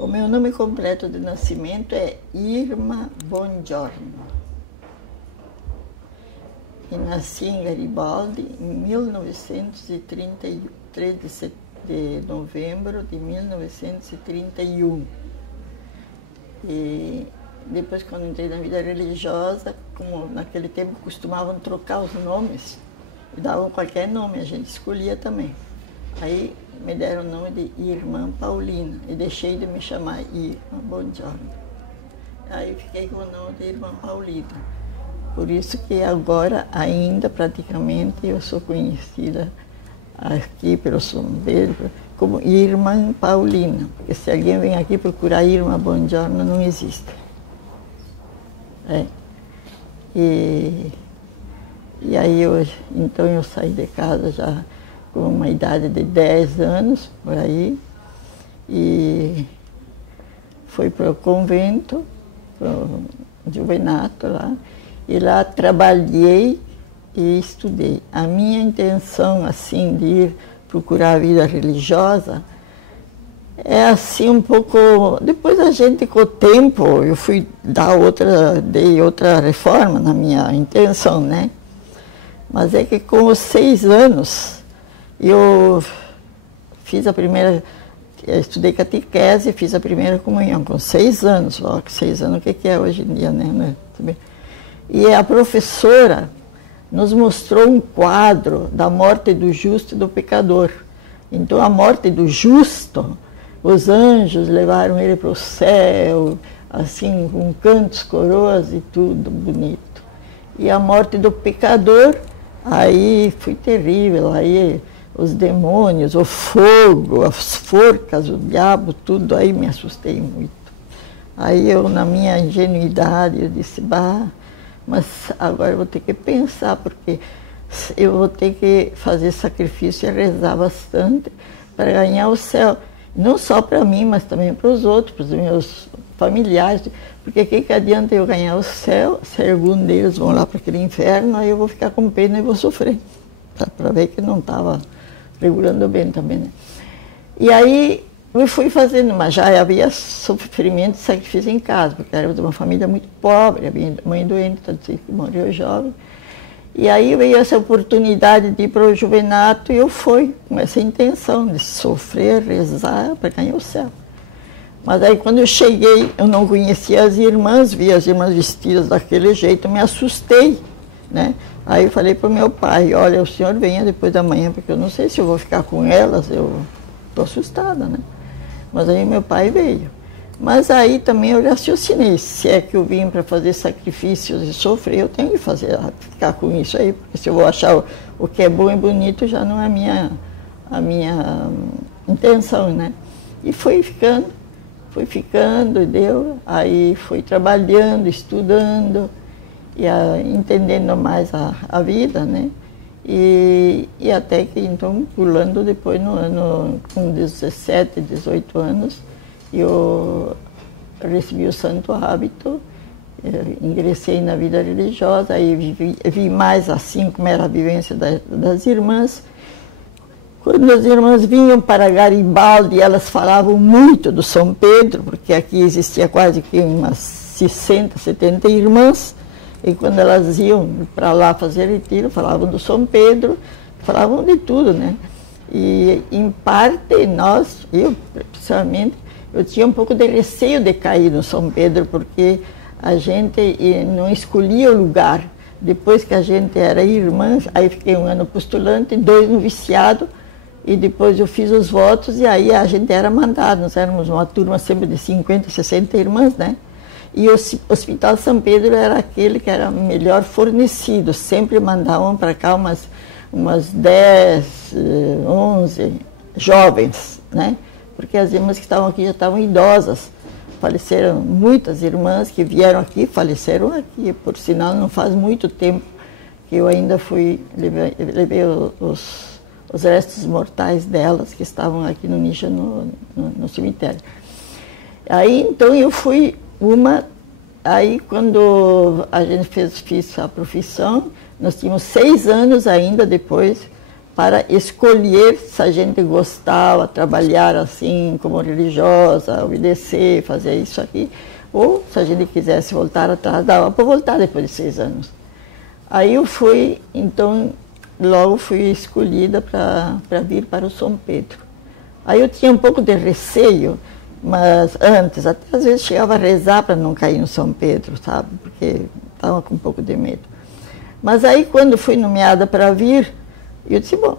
O meu nome completo de nascimento é Irma Bongiorno. E nasci em Garibaldi em 1933 de novembro de 1931. E depois, quando entrei na vida religiosa, como naquele tempo costumavam trocar os nomes, e davam qualquer nome, a gente escolhia também. Aí me deram o nome de Irmã Paulina e deixei de me chamar Irma Bongiorno. Aí fiquei com o nome de Irmã Paulina. Por isso que agora, ainda praticamente, eu sou conhecida aqui pelo São Pedro como Irmã Paulina. Porque se alguém vem aqui procurar Irmã Bongiorno, não existe. E aí, então eu saí de casa já com uma idade de 10 anos, por aí, e fui para o convento, para o juvenato lá, e lá trabalhei e estudei. A minha intenção, assim, de ir procurar a vida religiosa, é assim um pouco... Depois a gente, com o tempo, eu fui dei outra reforma na minha intenção, né? Mas é que com os 6 anos, eu fiz a primeira... Estudei catequese e fiz a primeira comunhão, com 6 anos. Ó, 6 anos, o que é hoje em dia, né? E a professora nos mostrou um quadro da morte do justo e do pecador. Então, a morte do justo, os anjos levaram ele para o céu, assim, com cantos, coroas e tudo bonito. E a morte do pecador, aí foi terrível, aí os demônios, o fogo, as forcas, o diabo, tudo, aí me assustei muito. Aí eu, na minha ingenuidade, eu disse, mas agora eu vou ter que pensar, porque eu vou ter que fazer sacrifício e rezar bastante para ganhar o céu. Não só para mim, mas também para os outros, para os meus familiares. Porque o que adianta eu ganhar o céu, se algum deles vão lá para aquele inferno, aí eu vou ficar com pena e vou sofrer. Para ver que não estava regulando bem também, né? E aí eu fui fazendo, mas já havia sofrimento e sacrifício em casa, porque era de uma família muito pobre, a minha mãe doente, que morreu jovem. E aí veio essa oportunidade de ir para o juvenato e eu fui com essa intenção de sofrer, rezar para ganhar o céu. Mas aí quando eu cheguei, eu não conhecia as irmãs, vi as irmãs vestidas daquele jeito, me assustei, né? Aí eu falei para o meu pai, olha, o senhor venha depois da manhã, porque eu não sei se eu vou ficar com elas, eu estou assustada, né? Mas aí meu pai veio. Mas aí também eu raciocinei, se é que eu vim para fazer sacrifícios e sofrer, eu tenho que ficar com isso aí, porque se eu vou achar o que é bom e bonito, já não é a minha intenção, né? E fui ficando, deu, aí fui trabalhando, estudando, e entendendo mais a vida, né? E até que, então, pulando depois, no ano, com 17, 18 anos, eu recebi o santo hábito, ingressei na vida religiosa, aí vi mais assim como era a vivência das irmãs. Quando as irmãs vinham para Garibaldi, elas falavam muito do São Pedro, porque aqui existia quase que umas 60, 70 irmãs, e quando elas iam para lá fazer retiro, falavam do São Pedro, falavam de tudo, né? E, em parte, eu, principalmente, eu tinha um pouco de receio de cair no São Pedro, porque a gente não escolhia o lugar. Depois que a gente era irmã, aí fiquei um ano postulante, 2 noviciado, e depois eu fiz os votos, e aí a gente era mandado. Nós éramos uma turma sempre de 50, 60 irmãs, né? E o Hospital São Pedro era aquele que era melhor fornecido, sempre mandavam para cá umas 10, 11 jovens, né? Porque as irmãs que estavam aqui já estavam idosas. Faleceram muitas irmãs que vieram aqui, faleceram aqui. Por sinal, não faz muito tempo que eu ainda levei os restos mortais delas que estavam aqui no nicho, no cemitério. Aí, então, eu fui aí quando a gente fiz a profissão, nós tínhamos 6 anos ainda depois para escolher se a gente gostava, trabalhar assim como religiosa, obedecer, fazer isso aqui, ou se a gente quisesse voltar atrás, dava para voltar depois de 6 anos. Aí eu fui, então, logo fui escolhida para vir para o São Pedro. Aí eu tinha um pouco de receio, mas antes, até às vezes chegava a rezar para não cair no São Pedro, sabe? Porque estava com um pouco de medo. Mas aí, quando fui nomeada para vir, eu disse, bom,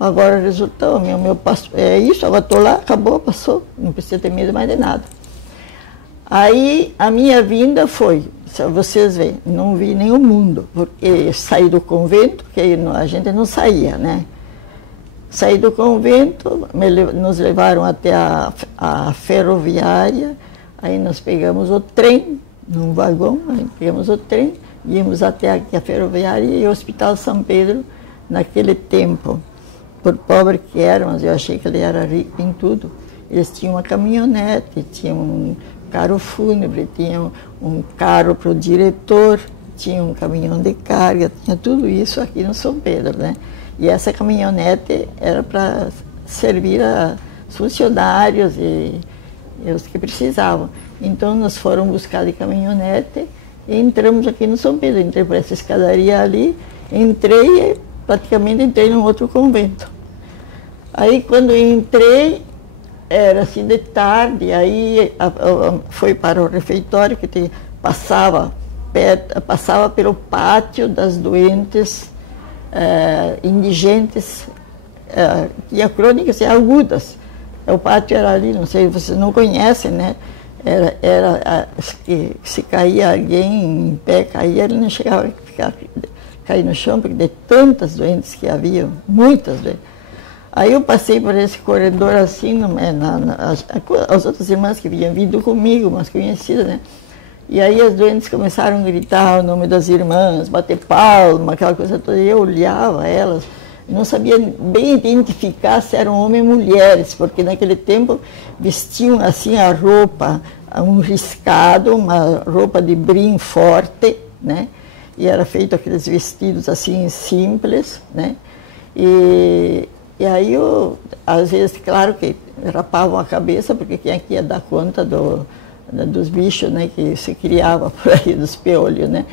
agora resultou, meu passo, é isso, agora estou lá, acabou, passou, não precisa ter medo mais de nada. Aí, a minha vinda foi, vocês veem, não vi nenhum mundo, porque saí do convento, que a gente não saía, né? Saí do convento, nos levaram até a ferroviária, aí nós pegamos o trem, num vagão, aí pegamos o trem, íamos até aqui a ferroviária e o Hospital São Pedro, naquele tempo, por pobre que era, mas eu achei que ele era rico em tudo, eles tinham uma caminhonete, tinham um carro fúnebre, tinham um carro para o diretor, tinha um caminhão de carga, tinha tudo isso aqui no São Pedro, né? E essa caminhonete era para servir a funcionários e os que precisavam. Então, nós foram buscar de caminhonete e entramos aqui no São Pedro. Entrei por essa escadaria ali, praticamente entrei num outro convento. Aí, quando entrei, era assim de tarde, aí foi para o refeitório, que passava pelo pátio das doentes indigentes, tinha crônicas agudas. O pátio era ali, não sei, vocês não conhecem, né? Se caía alguém em pé, caía, ele não chegava a cair no chão, porque de tantas doentes que havia, muitas doentes. Aí eu passei por esse corredor assim, as outras irmãs que vinham vindo comigo, umas conhecidas, né? E aí as doentes começaram a gritar o nome das irmãs, bater palma, aquela coisa toda. E eu olhava elas, não sabia bem identificar se eram homens ou mulheres, porque naquele tempo vestiam assim a roupa, um riscado, uma roupa de brim forte, né? E era feito aqueles vestidos assim simples, né? E aí eu, às vezes, claro que rapavam a cabeça, porque quem aqui ia dar conta dos bichos, né, que se criava por aí, dos piolhos, né?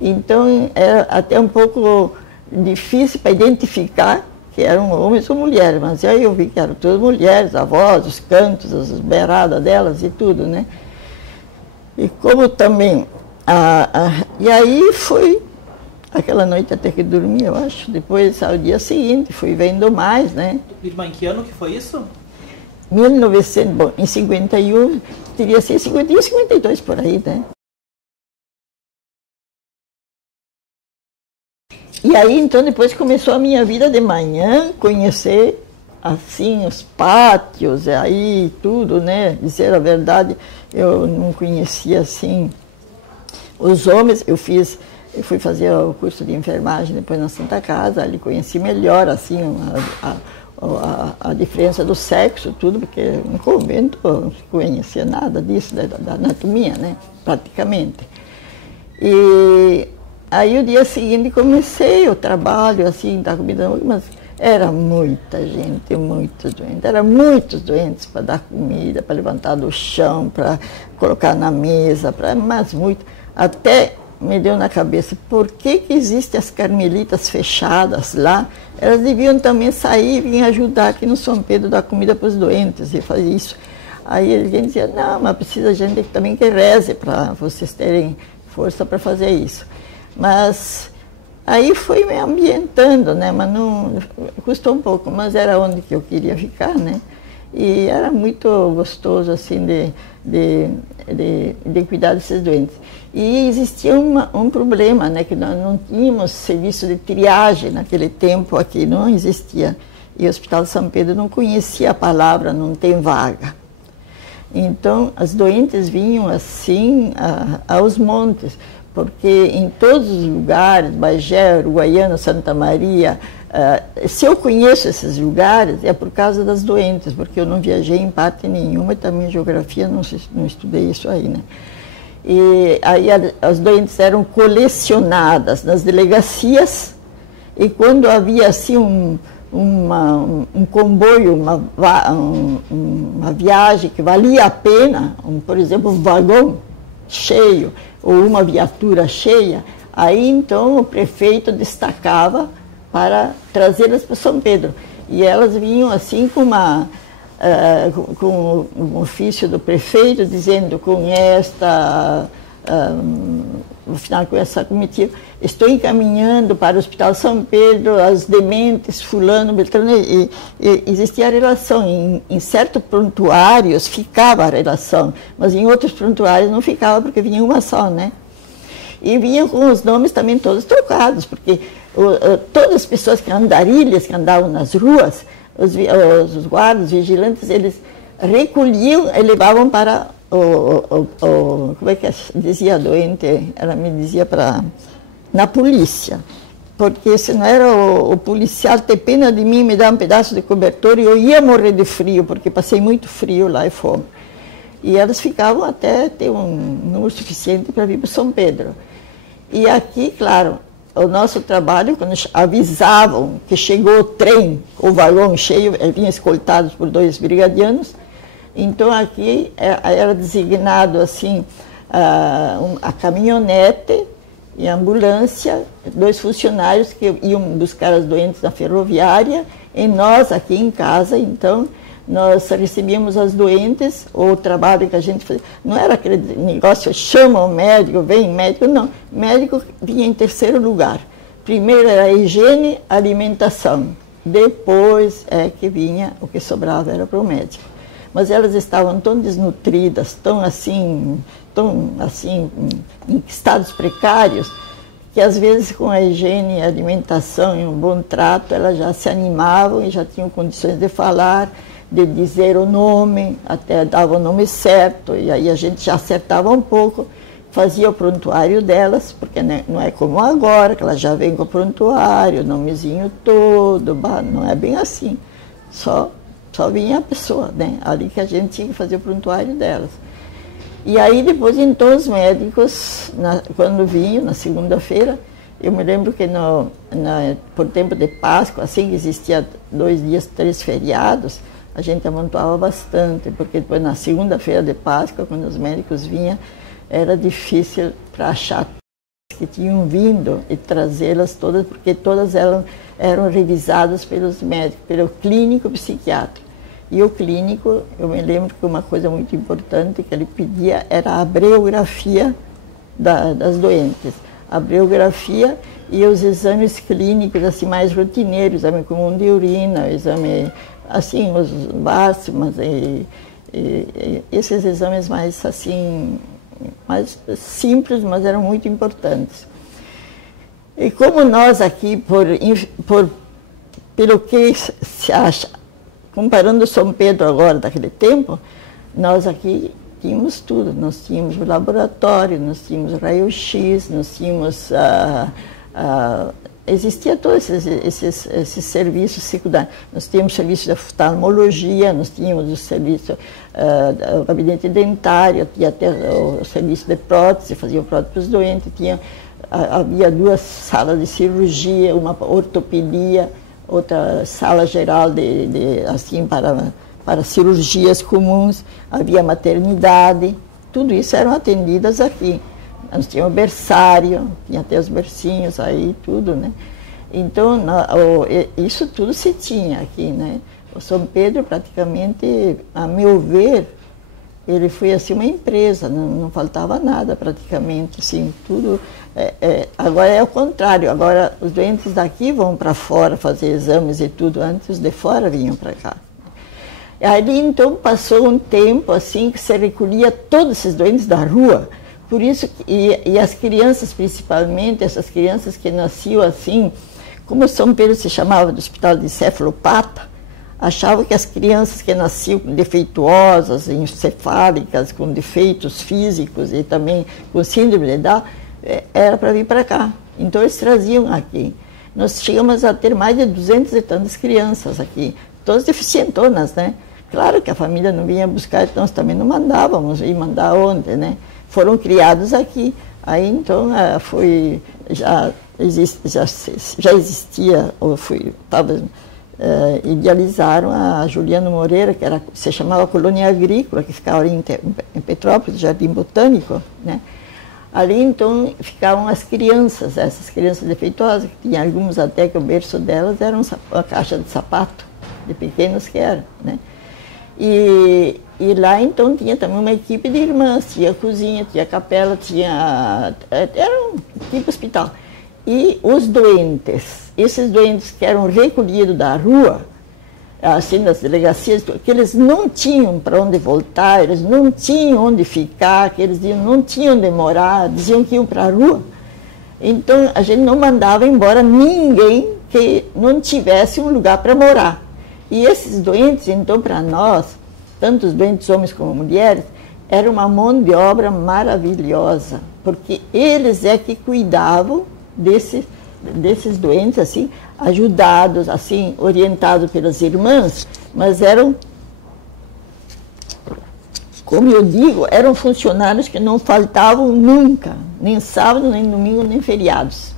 Então, era até um pouco difícil para identificar que eram homens ou mulheres, mas aí eu vi que eram todas mulheres, a voz, os cantos, as beiradas delas e tudo, né? E como também... e aí foi aquela noite até que dormi, eu acho. Depois, ao dia seguinte, fui vendo mais, né? Irmã, em que ano que foi isso? 1900, bom, em 51, teria sido 51, 52 por aí, né? E aí, então, depois começou a minha vida de manhã, conhecer, assim, os pátios, aí tudo, né? Dizer a verdade, eu não conhecia, assim, os homens. Eu fui fazer o curso de enfermagem depois na Santa Casa, ali conheci melhor, assim, a diferença do sexo, tudo, porque no convento eu não conhecia nada disso, da anatomia, né, praticamente. E aí o dia seguinte comecei o trabalho, assim, da comida, mas era muita gente, muitos doentes, eram muitos doentes para dar comida, para levantar do chão, para colocar na mesa, mas muito, até me deu na cabeça, por que existem as carmelitas fechadas lá? Elas deviam também sair e vir ajudar aqui no São Pedro, dar comida para os doentes e fazer isso. Aí ele dizia, não, mas precisa gente também que reze para vocês terem força para fazer isso. Mas aí foi me ambientando, né? Mas não, custou um pouco, mas era onde que eu queria ficar, né? E era muito gostoso, assim, de cuidar desses doentes. E existia um problema, né, que nós não tínhamos serviço de triagem naquele tempo aqui, não existia. E o Hospital São Pedro não conhecia a palavra não tem vaga. Então, as doentes vinham assim aos montes, porque em todos os lugares, Bagé, Uruguaiana, Santa Maria, se eu conheço esses lugares é por causa das doentes, porque eu não viajei em parte nenhuma e também em geografia não estudei isso aí, né? E aí as doentes eram colecionadas nas delegacias e quando havia assim um comboio, uma viagem que valia a pena, por exemplo, um vagão cheio ou uma viatura cheia, aí então o prefeito destacava para trazê-las para São Pedro. E elas vinham assim com um ofício do prefeito dizendo com no final com essa comitiva, estou encaminhando para o Hospital São Pedro as dementes fulano, beltrano, e existia a relação. Em certos prontuários ficava a relação, mas em outros prontuários não ficava porque vinha uma só, né? E vinham com os nomes também todos trocados, porque todas as pessoas que andarilhas, que andavam nas ruas, os guardas, os vigilantes, eles recolhiam e levavam para como é que dizia a doente? Ela me dizia na polícia, porque se não era o policial ter pena de mim, me dar um pedaço de cobertor e eu ia morrer de frio, porque passei muito frio lá e fome. E elas ficavam até ter um número suficiente para vir para São Pedro. E aqui, claro, o nosso trabalho, quando avisavam que chegou o trem, o vagão cheio, vinha escoltados por 2 brigadianos, então aqui era designado assim a caminhonete e a ambulância, 2 funcionários que iam buscar as doentes na ferroviária, e nós aqui em casa, então, nós recebíamos as doentes, o trabalho que a gente fazia, não era aquele negócio, chama o médico, vem médico, não, médico vinha em terceiro lugar. Primeiro era a higiene, alimentação, depois é que vinha, o que sobrava era para o médico. Mas elas estavam tão desnutridas, tão assim, em estados precários, que às vezes com a higiene e a alimentação e um bom trato, elas já se animavam e já tinham condições de falar, de dizer o nome, até dava o nome certo, e aí a gente já acertava um pouco, fazia o prontuário delas, porque não é como agora, que elas já vêm com o prontuário, o nomezinho todo, não é bem assim, só vinha a pessoa, né? Ali que a gente tinha que fazer o prontuário delas. E aí depois, então, os médicos, quando vinham, na segunda-feira, eu me lembro que por tempo de Páscoa, assim que existia 2 dias, 3 feriados, a gente amontoava bastante, porque depois na segunda-feira de Páscoa, quando os médicos vinham, era difícil para achar que tinham vindo e trazê-las todas, porque todas elas eram revisadas pelos médicos, pelo clínico psiquiátrico. E o clínico, eu me lembro que uma coisa muito importante que ele pedia era a abreugrafia das doentes. A abreugrafia e os exames clínicos assim, mais rotineiros, exame comum de urina, exame, assim, os máximos, e esses exames mais, assim, mais simples, mas eram muito importantes. E como nós aqui, pelo que se acha, comparando São Pedro agora, daquele tempo, nós aqui tínhamos tudo. Nós tínhamos o laboratório, nós tínhamos raio-x, nós tínhamos... existia todos esses serviços secundários. Nós tínhamos o serviço de oftalmologia, nós tínhamos o serviço do gabinete dentário, tinha até o serviço de prótese, fazia prótese para os doentes, havia 2 salas de cirurgia, uma ortopedia, outra sala geral assim, para cirurgias comuns, havia maternidade, tudo isso eram atendidas aqui. Nós tínhamos berçário, tinha até os bercinhos aí, tudo, né? Então, isso tudo se tinha aqui, né? O São Pedro, praticamente, a meu ver, ele foi assim uma empresa, não faltava nada praticamente, assim, tudo. Agora é o contrário, agora os doentes daqui vão para fora fazer exames e tudo, antes os de fora vinham para cá. Ali então passou um tempo assim que se recolhia todos esses doentes da rua, por isso, e as crianças principalmente, essas crianças que nasciam assim, como São Pedro se chamava do hospital de encefalopata, achavam que as crianças que nasciam defeituosas, encefálicas, com defeitos físicos e também com síndrome de Down, era para vir para cá. Então eles traziam aqui. Nós chegamos a ter mais de 200 e tantas crianças aqui, todas deficientonas, né? Claro que a família não vinha buscar, então nós também não mandávamos, e mandar onde, né? Foram criados aqui. Aí então já existia, ou estava idealizaram a Juliano Moreira, que se chamava Colônia Agrícola, que ficava ali em Petrópolis, Jardim Botânico, né? Ali, então, ficavam as crianças, essas crianças defeituosas, que tinha algumas até que o berço delas era uma caixa de sapato, de pequenos que eram, né? E lá, então, tinha também uma equipe de irmãs, tinha cozinha, tinha capela, era um tipo hospital. E os doentes, esses doentes que eram recolhidos da rua, assim, das delegacias, que eles não tinham para onde voltar, eles não tinham onde ficar, que eles não tinham onde morar, diziam que iam para a rua. Então, a gente não mandava embora ninguém que não tivesse um lugar para morar. E esses doentes, então, para nós, tanto os doentes homens como mulheres, era uma mão de obra maravilhosa, porque eles é que cuidavam desses doentes, assim, ajudados, assim, orientados pelas irmãs, mas eram, como eu digo, eram funcionários que não faltavam nunca, nem sábado, nem domingo, nem feriados.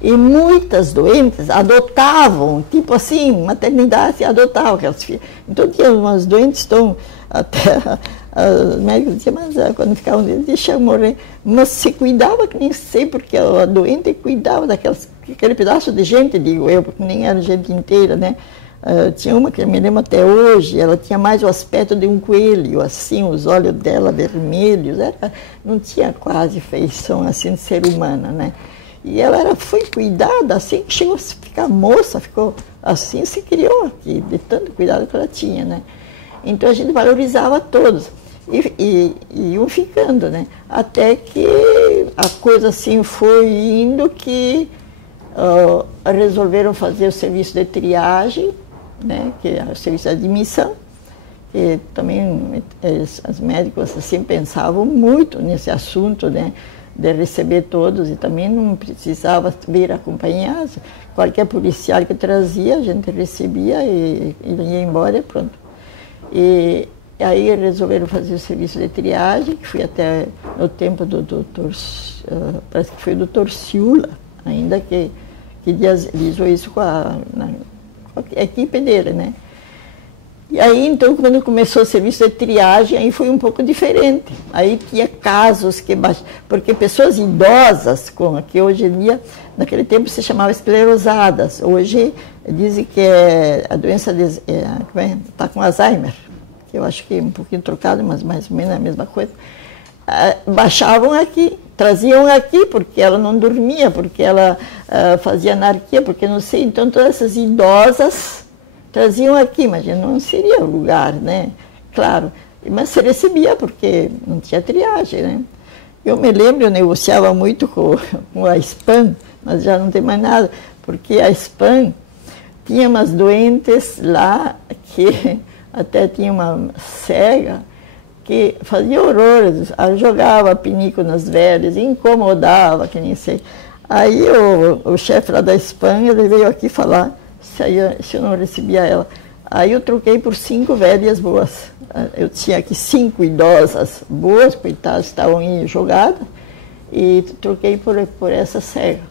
E muitas doentes adotavam, tipo assim, maternidade, adotavam aquelas filhas. Então tinha umas doentes estão até os médicos diziam, mas quando ficavam, deixa eu morrer. Mas se cuidava, que nem sei, porque a doente cuidava daquele pedaço de gente, digo eu, porque nem era gente inteira, né? Tinha uma que eu me lembro até hoje, ela tinha mais o aspecto de um coelho, assim, os olhos dela vermelhos, não tinha quase feição assim de ser humana, né? E ela foi cuidada, assim que chegou a ficar moça, ficou assim, se criou aqui, de tanto cuidado que ela tinha, né? Então a gente valorizava todos, e iam ficando, né? Até que a coisa assim foi indo que resolveram fazer o serviço de triagem, né? Que é o serviço de admissão, que também as médicas assim pensavam muito nesse assunto, né? De receber todos, e também não precisava vir acompanhado. Qualquer policial que trazia, a gente recebia e ia embora e pronto. E aí resolveram fazer o serviço de triagem, que foi até no tempo do doutor, parece que foi o doutor Ciula, ainda que idealizou isso com a equipe dele, né? E aí, então, quando começou o serviço de triagem, aí foi um pouco diferente. Aí tinha casos porque pessoas idosas, que hoje em dia, naquele tempo se chamava esclerosadas, hoje dizem que a doença está com Alzheimer, que eu acho que é um pouquinho trocado, mas mais ou menos a mesma coisa. Baixavam aqui, traziam aqui, porque ela não dormia, porque ela fazia anarquia, porque não sei, então todas essas idosas traziam aqui, mas não seria o lugar, né? Claro, mas se recebia, porque não tinha triagem, né? Eu me lembro, eu negociava muito com a SPAM, mas já não tem mais nada, porque a SPAM tinha umas doentes lá, que até tinha uma cega, que fazia horrores, jogava pinico nas velhas, incomodava, que nem sei. Aí o chefe lá da SPAM, ele veio aqui falar se eu não recebia ela. Aí eu troquei por 5 velhas boas. Eu tinha aqui 5 idosas boas, coitadas, estavam aí jogadas, e troquei por essa cega.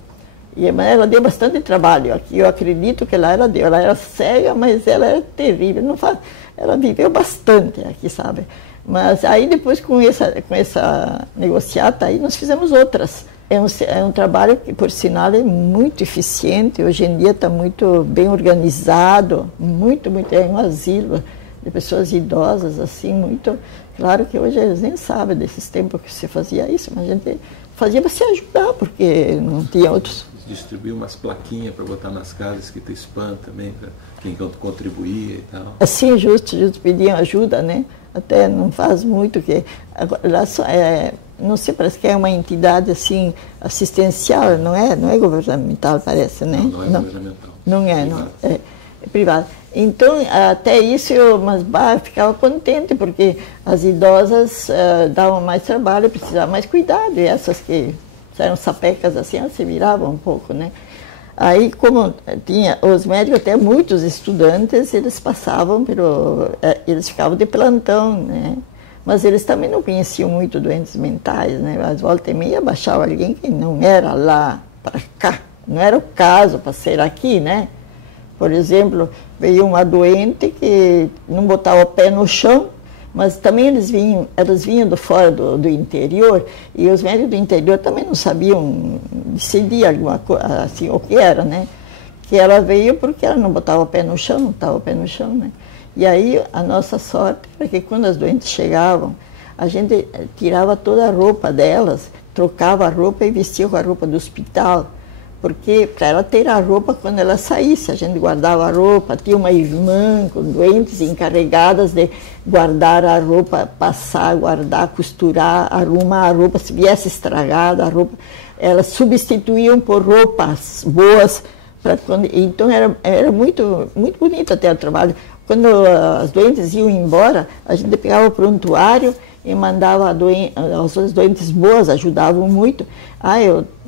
Mas ela deu bastante trabalho aqui, eu acredito que ela era cega, mas ela era terrível, ela viveu bastante aqui, sabe? Mas aí depois com essa negociata aí nós fizemos outras. É um trabalho que, por sinal, é muito eficiente. Hoje em dia está muito bem organizado, muito, é um asilo de pessoas idosas, assim, muito... Claro que hoje eles nem sabem desses tempos que se fazia isso, mas a gente fazia para se ajudar, porque não tinha outros... Distribuir umas plaquinhas para botar nas casas que tem spam também, para quem contribuía e tal. Assim, justo pediam ajuda, né? Até não faz muito que... Lá só não sei, parece que é uma entidade assim, assistencial, não é governamental, parece, né? Não é governamental. Não é, não, é privado. Então, até isso eu ficava contente, porque as idosas davam mais trabalho, precisavam mais cuidado, e essas que eram sapecas assim, elas se viravam um pouco, né? Aí, como tinha os médicos, até muitos estudantes, eles passavam eles ficavam de plantão, né? Mas eles também não conheciam muito doentes mentais, né? Às volta e meia baixava alguém que não era lá para cá, não era o caso para ser aqui, né? Por exemplo, veio uma doente que não botava o pé no chão, mas também elas vinham do fora do interior, e os médicos do interior também não sabiam decidir alguma coisa, assim, o que era, né? Que ela veio porque ela não botava o pé no chão, não estava o pé no chão, né? E aí a nossa sorte era que quando as doentes chegavam, a gente tirava toda a roupa delas, trocava a roupa e vestia com a roupa do hospital, porque para ela ter a roupa quando ela saísse, a gente guardava a roupa, tinha uma irmã com doentes encarregadas de guardar a roupa, passar, guardar, costurar, arrumar a roupa, se viesse estragada a roupa, elas substituíam por roupas boas, então era muito, muito bonito até o trabalho. Quando as doentes iam embora, a gente pegava o prontuário e mandava as outras doentes boas, ajudavam muito.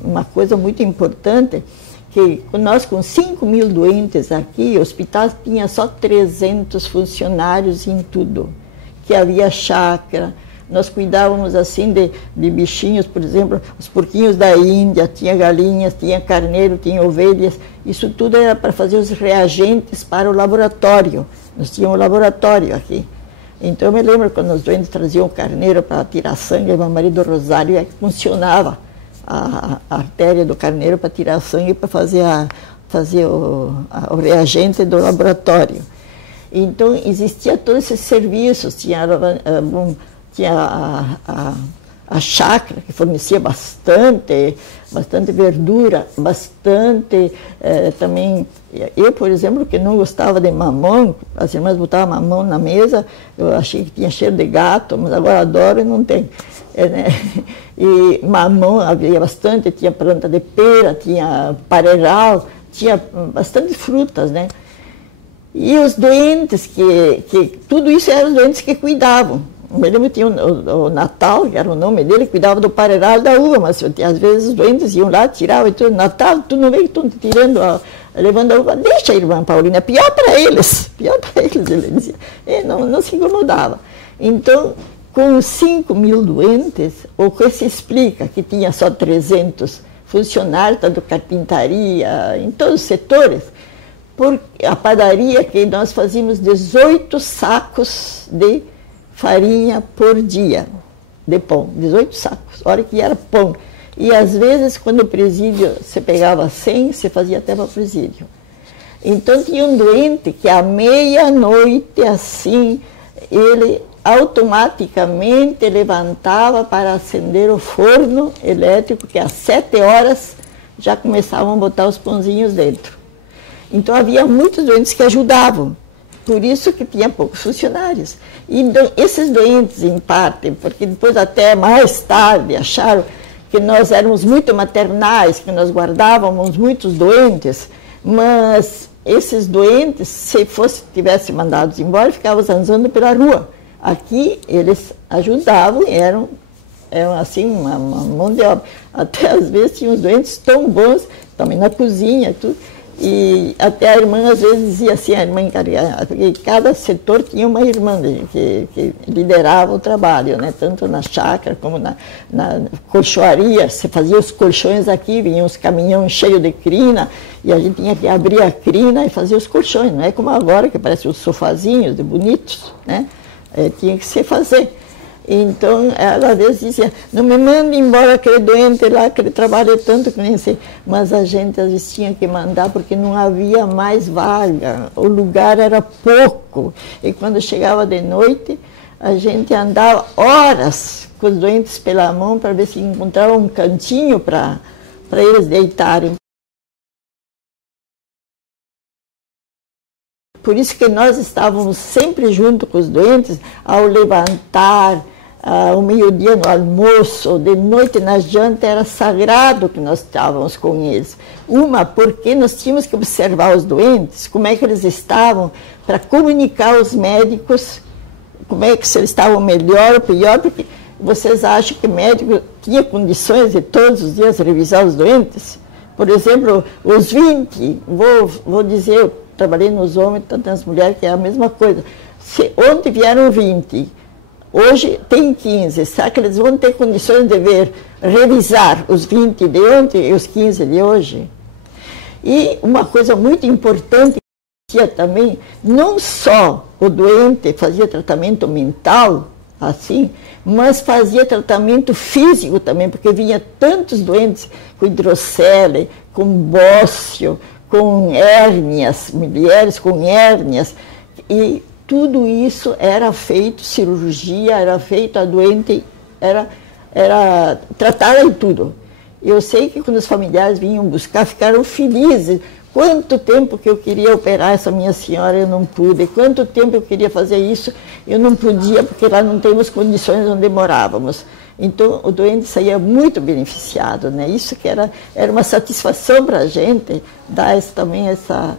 Uma coisa muito importante, que nós com 5.000 doentes aqui, o hospital tinha só 300 funcionários em tudo, que havia chácara. Nós cuidávamos assim de bichinhos, por exemplo, os porquinhos da Índia, tinha galinhas, tinha carneiro, tinha ovelhas. Isso tudo era para fazer os reagentes para o laboratório. Nós tínhamos um laboratório aqui. Então eu me lembro quando os doentes traziam o carneiro para tirar sangue, o meu marido Rosário é que funcionava a artéria do carneiro para tirar sangue, para fazer o reagente do laboratório. Então existia todos esses serviços, tinha a chácara, que fornecia bastante verdura, também. Eu, por exemplo, que não gostava de mamão, as irmãs botavam mamão na mesa, eu achei que tinha cheiro de gato, mas agora adoro e não tem. Né? E mamão havia bastante, tinha planta de pera, tinha pareral, tinha bastante frutas, né? E os doentes, tudo isso eram os doentes que cuidavam. Me lembro que tinha o Natal, que era o nome dele, cuidava do pareral da uva, mas às vezes os doentes iam lá, tiravam e tudo. Natal, tu não vê que estão tirando, levando a uva, deixa a irmã Paulina, pior para eles, ele dizia. E não se incomodava. Então, com 5.000 doentes, o que se explica que tinha só 300 funcionários, tanto carpintaria, em todos os setores, por a padaria que nós fazíamos 18 sacos de farinha por dia de pão, 18 sacos, olha que era pão. E às vezes, quando o presídio você pegava 100, você fazia até para o presídio. Então tinha um doente que à meia-noite, assim, ele automaticamente levantava para acender o forno elétrico, que às 7 horas já começavam a botar os pãozinhos dentro. Então havia muitos doentes que ajudavam. Por isso que tinha poucos funcionários. E esses doentes, em parte, porque depois até mais tarde acharam que nós éramos muito maternais, que nós guardávamos muitos doentes, mas esses doentes, se tivessem mandados embora, ficavam zanzando pela rua. Aqui eles ajudavam, eram assim uma mão de obra. Até às vezes tinham os doentes tão bons, também na cozinha, tudo. E até a irmã às vezes dizia assim, a irmã encarregada, porque cada setor tinha uma irmã que liderava o trabalho, né? Tanto na chácara como na colchoaria. Você fazia os colchões aqui, vinham os caminhões cheios de crina, e a gente tinha que abrir a crina e fazer os colchões, não é como agora, que parecem os sofazinhos de bonitos, né? Tinha que se fazer. Então, ela às vezes dizia, não me mande embora aquele doente lá, que ele trabalha tanto que nem sei. Mas a gente às vezes tinha que mandar porque não havia mais vaga, o lugar era pouco. E quando chegava de noite, a gente andava horas com os doentes pela mão para ver se encontrava um cantinho para eles deitarem. Por isso que nós estávamos sempre junto com os doentes, ao levantar, ao meio-dia no almoço, de noite na janta, era sagrado que nós estávamos com eles. Porque nós tínhamos que observar os doentes, como é que eles estavam, para comunicar aos médicos como é que se eles estavam melhor ou pior, porque vocês acham que o médico tinha condições de todos os dias revisar os doentes? Por exemplo, os 20, vou dizer, eu trabalhei nos homens, tanto nas mulheres, que é a mesma coisa. Ontem vieram 20, hoje tem 15, será que eles vão ter condições de revisar os 20 de ontem e os 15 de hoje? E uma coisa muito importante, existia também, não só o doente fazia tratamento mental, assim, mas fazia tratamento físico também, porque vinha tantos doentes com hidrocele, com bócio, com hérnias, mulheres com hérnias, e tudo isso era feito, cirurgia, era feito, a doente era tratada e tudo. Eu sei que quando os familiares vinham buscar, ficaram felizes. Quanto tempo que eu queria operar essa minha senhora, eu não pude. Quanto tempo eu queria fazer isso, eu não podia, porque lá não temos condições onde morávamos. Então, o doente saía muito beneficiado, né? Isso que era uma satisfação para a gente, dar também essa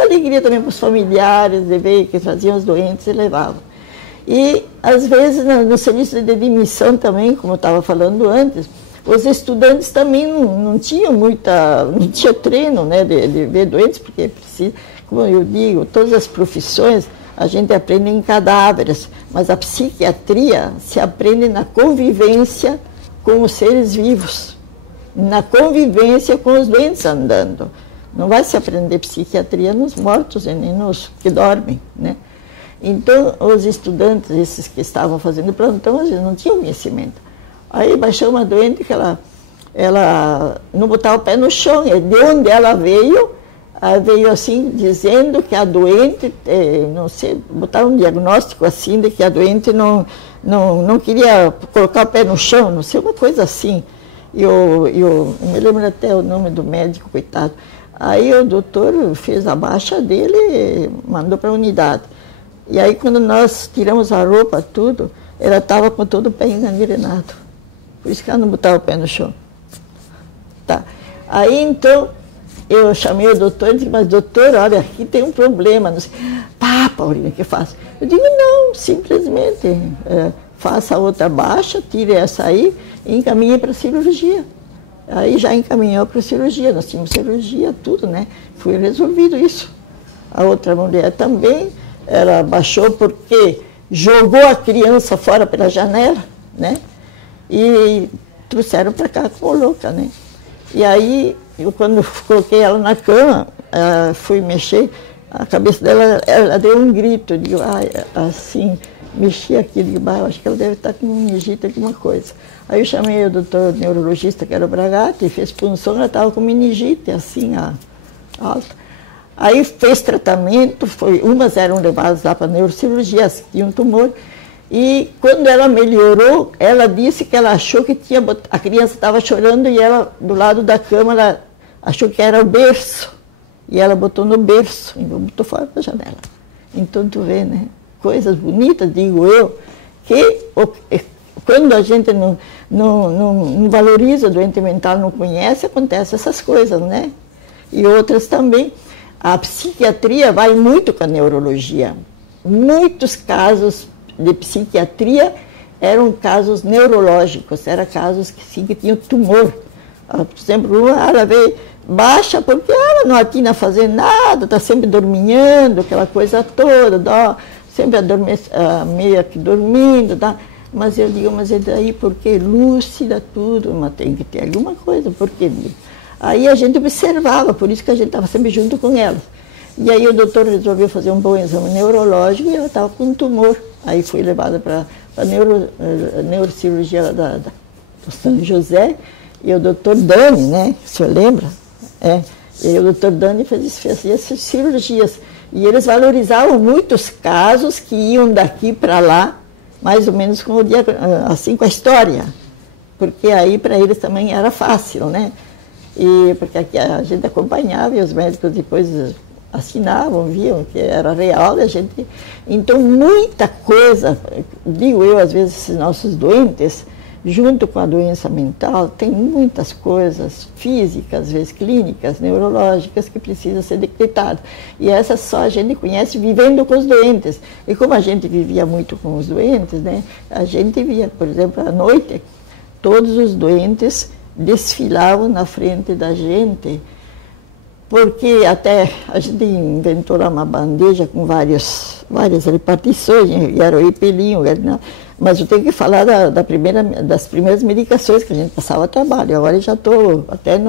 alegria também para os familiares, de ver que traziam os doentes e levavam. E, às vezes, no serviço de demissão também, como eu estava falando antes, os estudantes também não tinham não tinha treino, né, de ver doentes, porque precisa, como eu digo, todas as profissões a gente aprende em cadáveres, mas a psiquiatria se aprende na convivência com os seres vivos, na convivência com os doentes andando. Não vai se aprender psiquiatria nos mortos e nem nos que dormem, né? Então, os estudantes, esses que estavam fazendo plantão, eles não tinham conhecimento. Aí baixou uma doente que ela não botava o pé no chão, e de onde ela veio assim, dizendo que a doente, não sei, botaram um diagnóstico assim, de que a doente não queria colocar o pé no chão, não sei, uma coisa assim. Eu me lembro até o nome do médico, coitado. Aí o doutor fez a baixa dele e mandou para a unidade. E aí quando nós tiramos a roupa, tudo, ela estava com todo o pé engangrenado. Por isso que ela não botava o pé no chão. Tá. Aí então, eu chamei o doutor e disse, mas doutor, olha, aqui tem um problema. Não sei. Pá, Paulina, o que eu faço? Eu digo, não, simplesmente faça a outra baixa, tire essa aí e encaminhe para a cirurgia. Aí já encaminhou para a cirurgia, nós tínhamos cirurgia, tudo, né? Foi resolvido isso. A outra mulher também, ela baixou porque jogou a criança fora pela janela, né? E trouxeram para cá como louca, né? E aí, eu quando coloquei ela na cama, fui mexer, a cabeça dela, ela deu um grito, eu digo, assim, mexi aqui, digo, eu acho que ela deve estar com meningite, alguma coisa. Aí eu chamei o doutor neurologista, que era o Bragatti, e fez punção, ela estava com meningite, assim, alta. Aí fez tratamento, umas eram levadas lá para neurocirurgia, as que tinham tumor, e quando ela melhorou, ela disse que ela achou que a criança estava chorando e ela, do lado da cama, ela achou que era o berço. E ela botou no berço, e botou fora da janela. Então, tu vê, né? Coisas bonitas, digo eu, que quando a gente não valoriza o doente mental, não conhece, acontecem essas coisas, né? E outras também. A psiquiatria vai muito com a neurologia. Muitos casos de psiquiatria eram casos neurológicos, eram casos que tinham tumor. Por exemplo, ela veio baixa porque ela não atina a fazer nada, está sempre dormindo, aquela coisa toda, sempre meio que dormindo. Tá? Mas eu digo, mas é daí porque lúcida tudo, mas tem que ter alguma coisa, porque aí a gente observava, por isso que a gente estava sempre junto com elas. E aí o doutor resolveu fazer um bom exame neurológico e ela estava com um tumor. Aí fui levada para a neurocirurgia do São José, e o doutor Dani, né, o senhor lembra? E o doutor Dani fazia essas cirurgias. E eles valorizavam muitos casos que iam daqui para lá, mais ou menos assim com a história. Porque aí para eles também era fácil, né? E porque aqui a gente acompanhava e os médicos depois assinavam, viam que era real, a gente... Então, muita coisa, digo eu, às vezes, esses nossos doentes, junto com a doença mental, tem muitas coisas físicas, às vezes clínicas, neurológicas, que precisam ser decretadas. E essas só a gente conhece vivendo com os doentes. E como a gente vivia muito com os doentes, né, a gente via, por exemplo, à noite, todos os doentes desfilavam na frente da gente, porque até a gente inventou lá uma bandeja com várias repartições, era o pelinho, mas eu tenho que falar das primeiras medicações que a gente passava a trabalho. Agora eu já estou até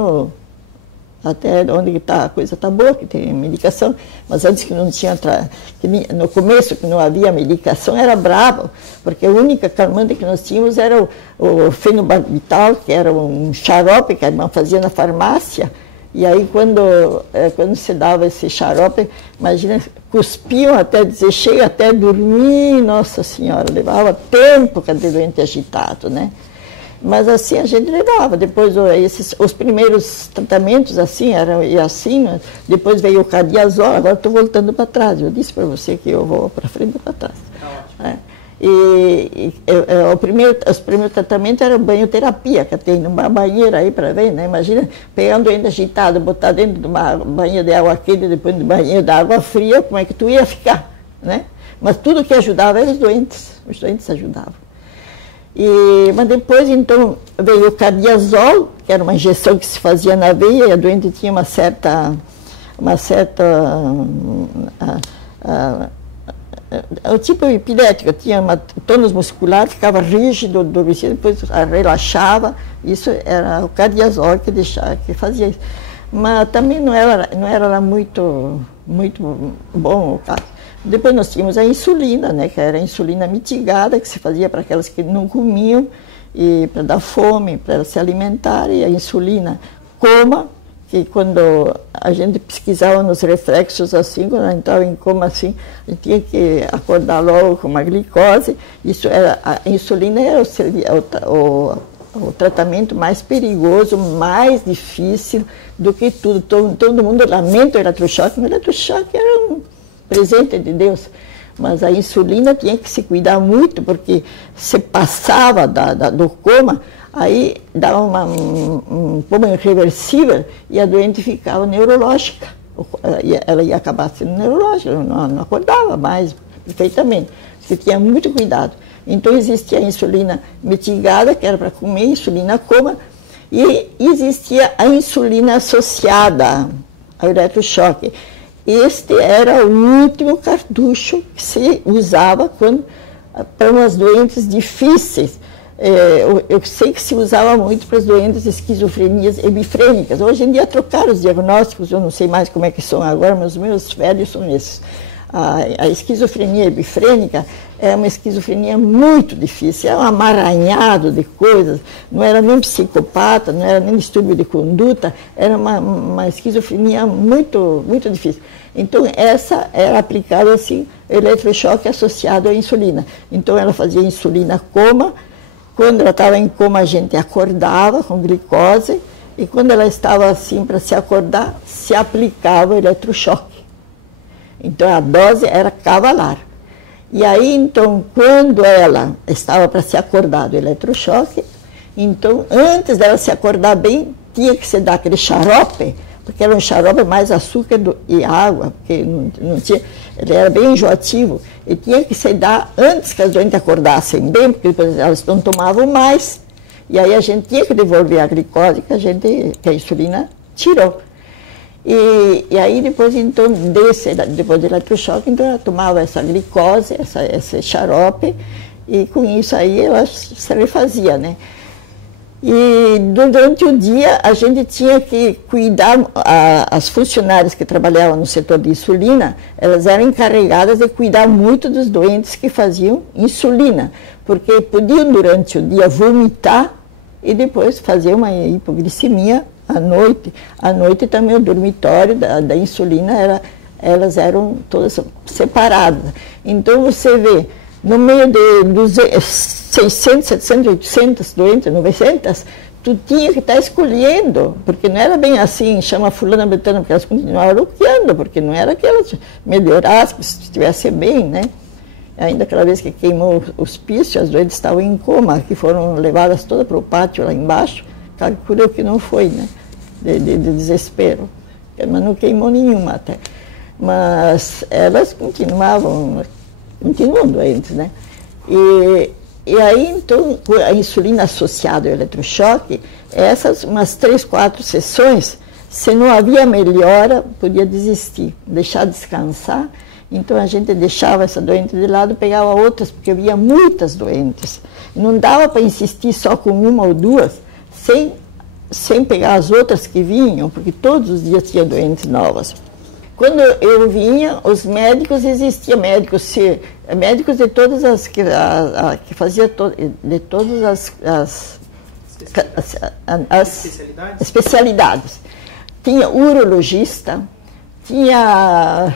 até onde tá, a coisa está boa, que tem medicação, mas antes que não tinha, no começo que não havia medicação, era bravo, porque a única calmante que nós tínhamos era o fenobarbital, que era um xarope que a irmã fazia na farmácia, e aí quando se dava esse xarope, imagina, cuspiam até dizer cheio, até dormir, Nossa Senhora, levava tempo cada doente agitado, né? Mas assim a gente levava, depois os primeiros tratamentos assim, né? Depois veio o cardiazol, agora estou voltando para trás, eu disse para você que eu vou para frente e para trás. Os primeiros tratamentos eram banhoterapia, que tem numa banheira aí para ver, né? Imagina pegar um doente agitado, botar dentro de uma banheira de água quente, depois de banheiro de água fria, como é que tu ia ficar, né? Mas tudo que ajudava eram os doentes ajudavam. Mas depois, então, veio o cardiazol, que era uma injeção que se fazia na veia, e a doente tinha uma certa o tipo epilético, tinha tônus muscular, ficava rígido, adormecido, depois relaxava. Isso era o cardiazol que fazia isso. Mas também não era muito bom o caso. Depois nós tínhamos a insulina, né, que era a insulina mitigada, que se fazia para aquelas que não comiam, e para dar fome, para se alimentar, e a insulina coma, que quando a gente pesquisava nos reflexos assim, quando a gente estava em coma assim, a gente tinha que acordar logo com uma glicose. A insulina era o tratamento mais perigoso, mais difícil do que tudo. Todo mundo lamenta o eletrochoque, mas o eletrochoque era um presente de Deus. Mas a insulina tinha que se cuidar muito, porque se passava do coma, aí dava um coma irreversível e a doente ficava neurológica. Ela ia acabar sendo neurológica, não acordava mais perfeitamente. Você tinha muito cuidado. Então existia a insulina mitigada, que era para comer, insulina coma, e existia a insulina associada ao eletrochoque. Este era o último cartucho que se usava para umas doentes difíceis. Eu sei que se usava muito para as doentes de esquizofrenias hebifrênicas. Hoje em dia trocaram os diagnósticos, eu não sei mais como é que são agora, mas os meus velhos são esses. A esquizofrenia hebifrênica é uma esquizofrenia muito difícil, é um amaranhado de coisas, não era nem psicopata, não era nem distúrbio de conduta, era uma esquizofrenia muito, muito difícil. Então, essa era aplicada assim, eletrochoque associado à insulina. Então, ela fazia insulina coma, quando ela estava em coma a gente acordava com glicose, e quando ela estava assim para se acordar, se aplicava o eletrochoque. Então, a dose era cavalar. E aí, então, quando ela estava para se acordar do eletrochoque, então, antes dela se acordar bem, tinha que se dar aquele xarope, porque era um xarope mais açúcar e água, porque não tinha, ele era bem enjoativo, e tinha que se dar antes que as doentes acordassem bem, porque depois elas não tomavam mais, e aí a gente tinha que devolver a glicose que a insulina tirou. E aí depois, então, depois do eletrochoque, então ela tomava essa glicose, esse xarope, e com isso aí ela se refazia, né? E durante o dia a gente tinha que cuidar, as funcionárias que trabalhavam no setor de insulina, elas eram encarregadas de cuidar muito dos doentes que faziam insulina, porque podiam durante o dia vomitar e depois fazer uma hipoglicemia à noite. À noite também o dormitório da insulina, elas eram todas separadas. Então você vê, no meio de 600, 700, 800 doentes, 900, tu tinha que estar escolhendo, porque não era bem assim, chama fulana, betana, porque elas continuavam bloqueando, porque não era que elas melhorassem, se estivesse bem, né? Ainda aquela vez que queimou o hospício, as doentes estavam em coma, que foram levadas todas para o pátio lá embaixo, calculou que não foi, né? De desespero. Mas não queimou nenhuma até. Mas elas continuam doentes, né? E aí, então, a insulina associada ao eletrochoque, essas umas 3, 4 sessões, se não havia melhora, podia desistir, deixar descansar. Então, a gente deixava essa doente de lado, pegava outras, porque havia muitas doentes. Não dava para insistir só com uma ou duas, sem sem pegar as outras que vinham, porque todos os dias tinha doentes novas. Quando eu vinha, os médicos, existiam médicos de todas as, que fazia de todas as especialidades. Tinha urologista, tinha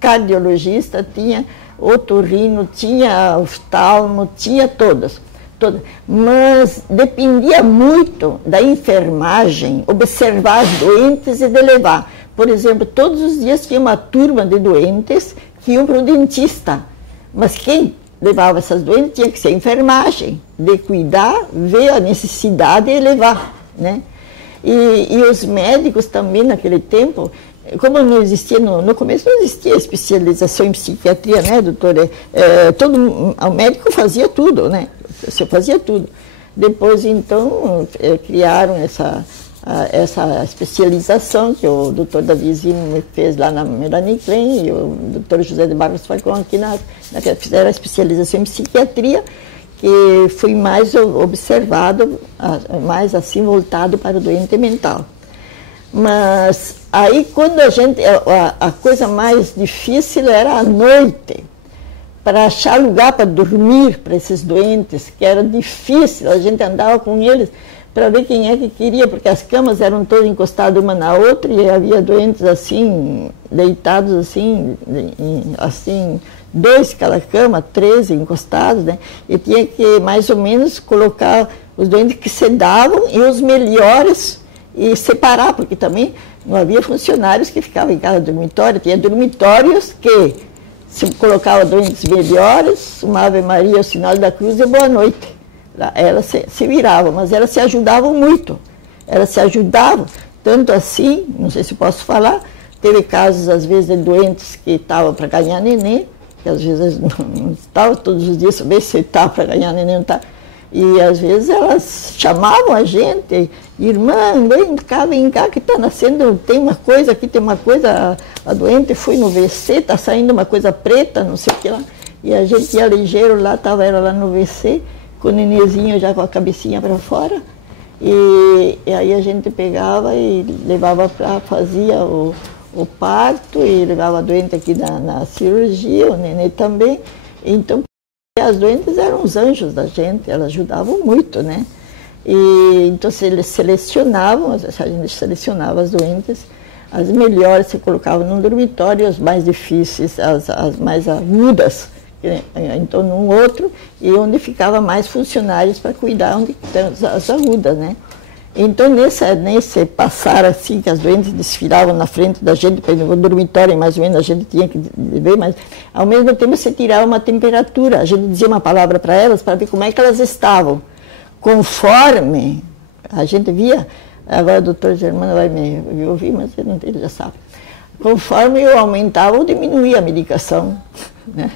cardiologista, tinha otorrino, tinha oftalmo, tinha todas. Mas dependia muito da enfermagem, observar os doentes e de levar. Por exemplo, todos os dias tinha uma turma de doentes que iam para o dentista. Mas quem levava essas doentes tinha que ser a enfermagem, de cuidar, ver a necessidade e levar, né? E os médicos também, naquele tempo, como não existia, no começo não existia especialização em psiquiatria, né, doutora? O médico fazia tudo, né? Você fazia tudo. Depois, então, criaram essa especialização que o doutor Davizinho fez lá na Melanie Klein e o doutor José de Barros Falcão aqui fizeram a especialização em psiquiatria, que foi mais observado, mais assim voltado para o doente mental. Mas aí quando a coisa mais difícil era à noite, para achar lugar para dormir para esses doentes, que era difícil, a gente andava com eles para ver quem é que queria, porque as camas eram todas encostadas uma na outra e havia doentes assim, deitados assim, dois cada cama, 13 encostados, né? E tinha que mais ou menos colocar os doentes que sedavam e os melhores e separar, porque também não havia funcionários que ficavam em cada dormitório, tinha dormitórios que se colocava doentes melhores, uma Ave Maria, o sinal da cruz e boa noite. Elas se viravam, mas elas se ajudavam muito. Elas se ajudavam, tanto assim, não sei se posso falar, teve casos, às vezes, de doentes que estavam para ganhar neném, que às vezes não estavam todos os dias, saber se estava para ganhar neném ou não estava. E às vezes elas chamavam a gente, irmã, vem cá que está nascendo, tem uma coisa aqui, tem uma coisa, a doente foi no WC, está saindo uma coisa preta, não sei o que lá. E a gente ia ligeiro lá, estava ela lá no WC, com o nenenzinho já com a cabecinha para fora. E aí a gente pegava e levava para, fazia o parto e levava a doente aqui na cirurgia, o neném também. Então, as doentes eram os anjos da gente, elas ajudavam muito, né? E então eles selecionavam, a gente selecionava as doentes, as melhores se colocavam num dormitório, as mais difíceis, as mais agudas, então num outro, e onde ficava mais funcionários para cuidar onde estão as agudas, né? Então nesse passar assim, que as doentes desfilavam na frente da gente, no dormitório mais ou menos a gente tinha que ver, mas ao mesmo tempo você tirava uma temperatura, a gente dizia uma palavra para elas para ver como é que elas estavam. Conforme a gente via, agora o doutor Germano vai me ouvir, mas ele já sabe. Conforme eu aumentava ou diminuía a medicação, né?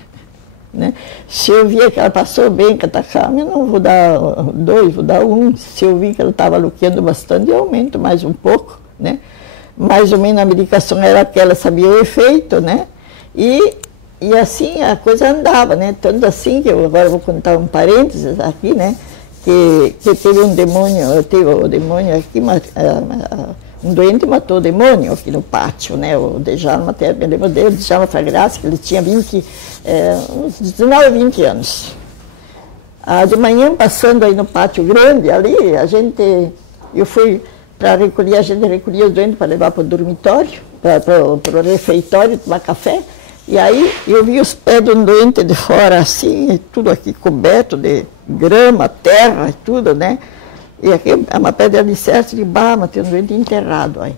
Se eu via que ela passou bem com a Takami, eu não vou dar 2, vou dar 1. Se eu vi que ela estava luqueando bastante, eu aumento mais um pouco, né? Mais ou menos a medicação era aquela, sabia o efeito, né? E assim a coisa andava, né? Tanto assim que eu agora vou contar um parênteses aqui, né? Que teve um demônio, o demônio aqui, um doente matou o demônio aqui no pátio, né? O Djalma, até me lembro dele, o Djalma Fagraça, que ele tinha uns 19, 20 anos. De manhã, passando aí no pátio grande, ali, eu fui para recolher, a gente recolhia os doentes para levar para o dormitório, para o refeitório, tomar café. E aí eu vi os pés de um doente de fora assim, tudo aqui coberto de grama, terra e tudo, né? E aqui é uma pedra de alicerce de mas tem um doente enterrado aí.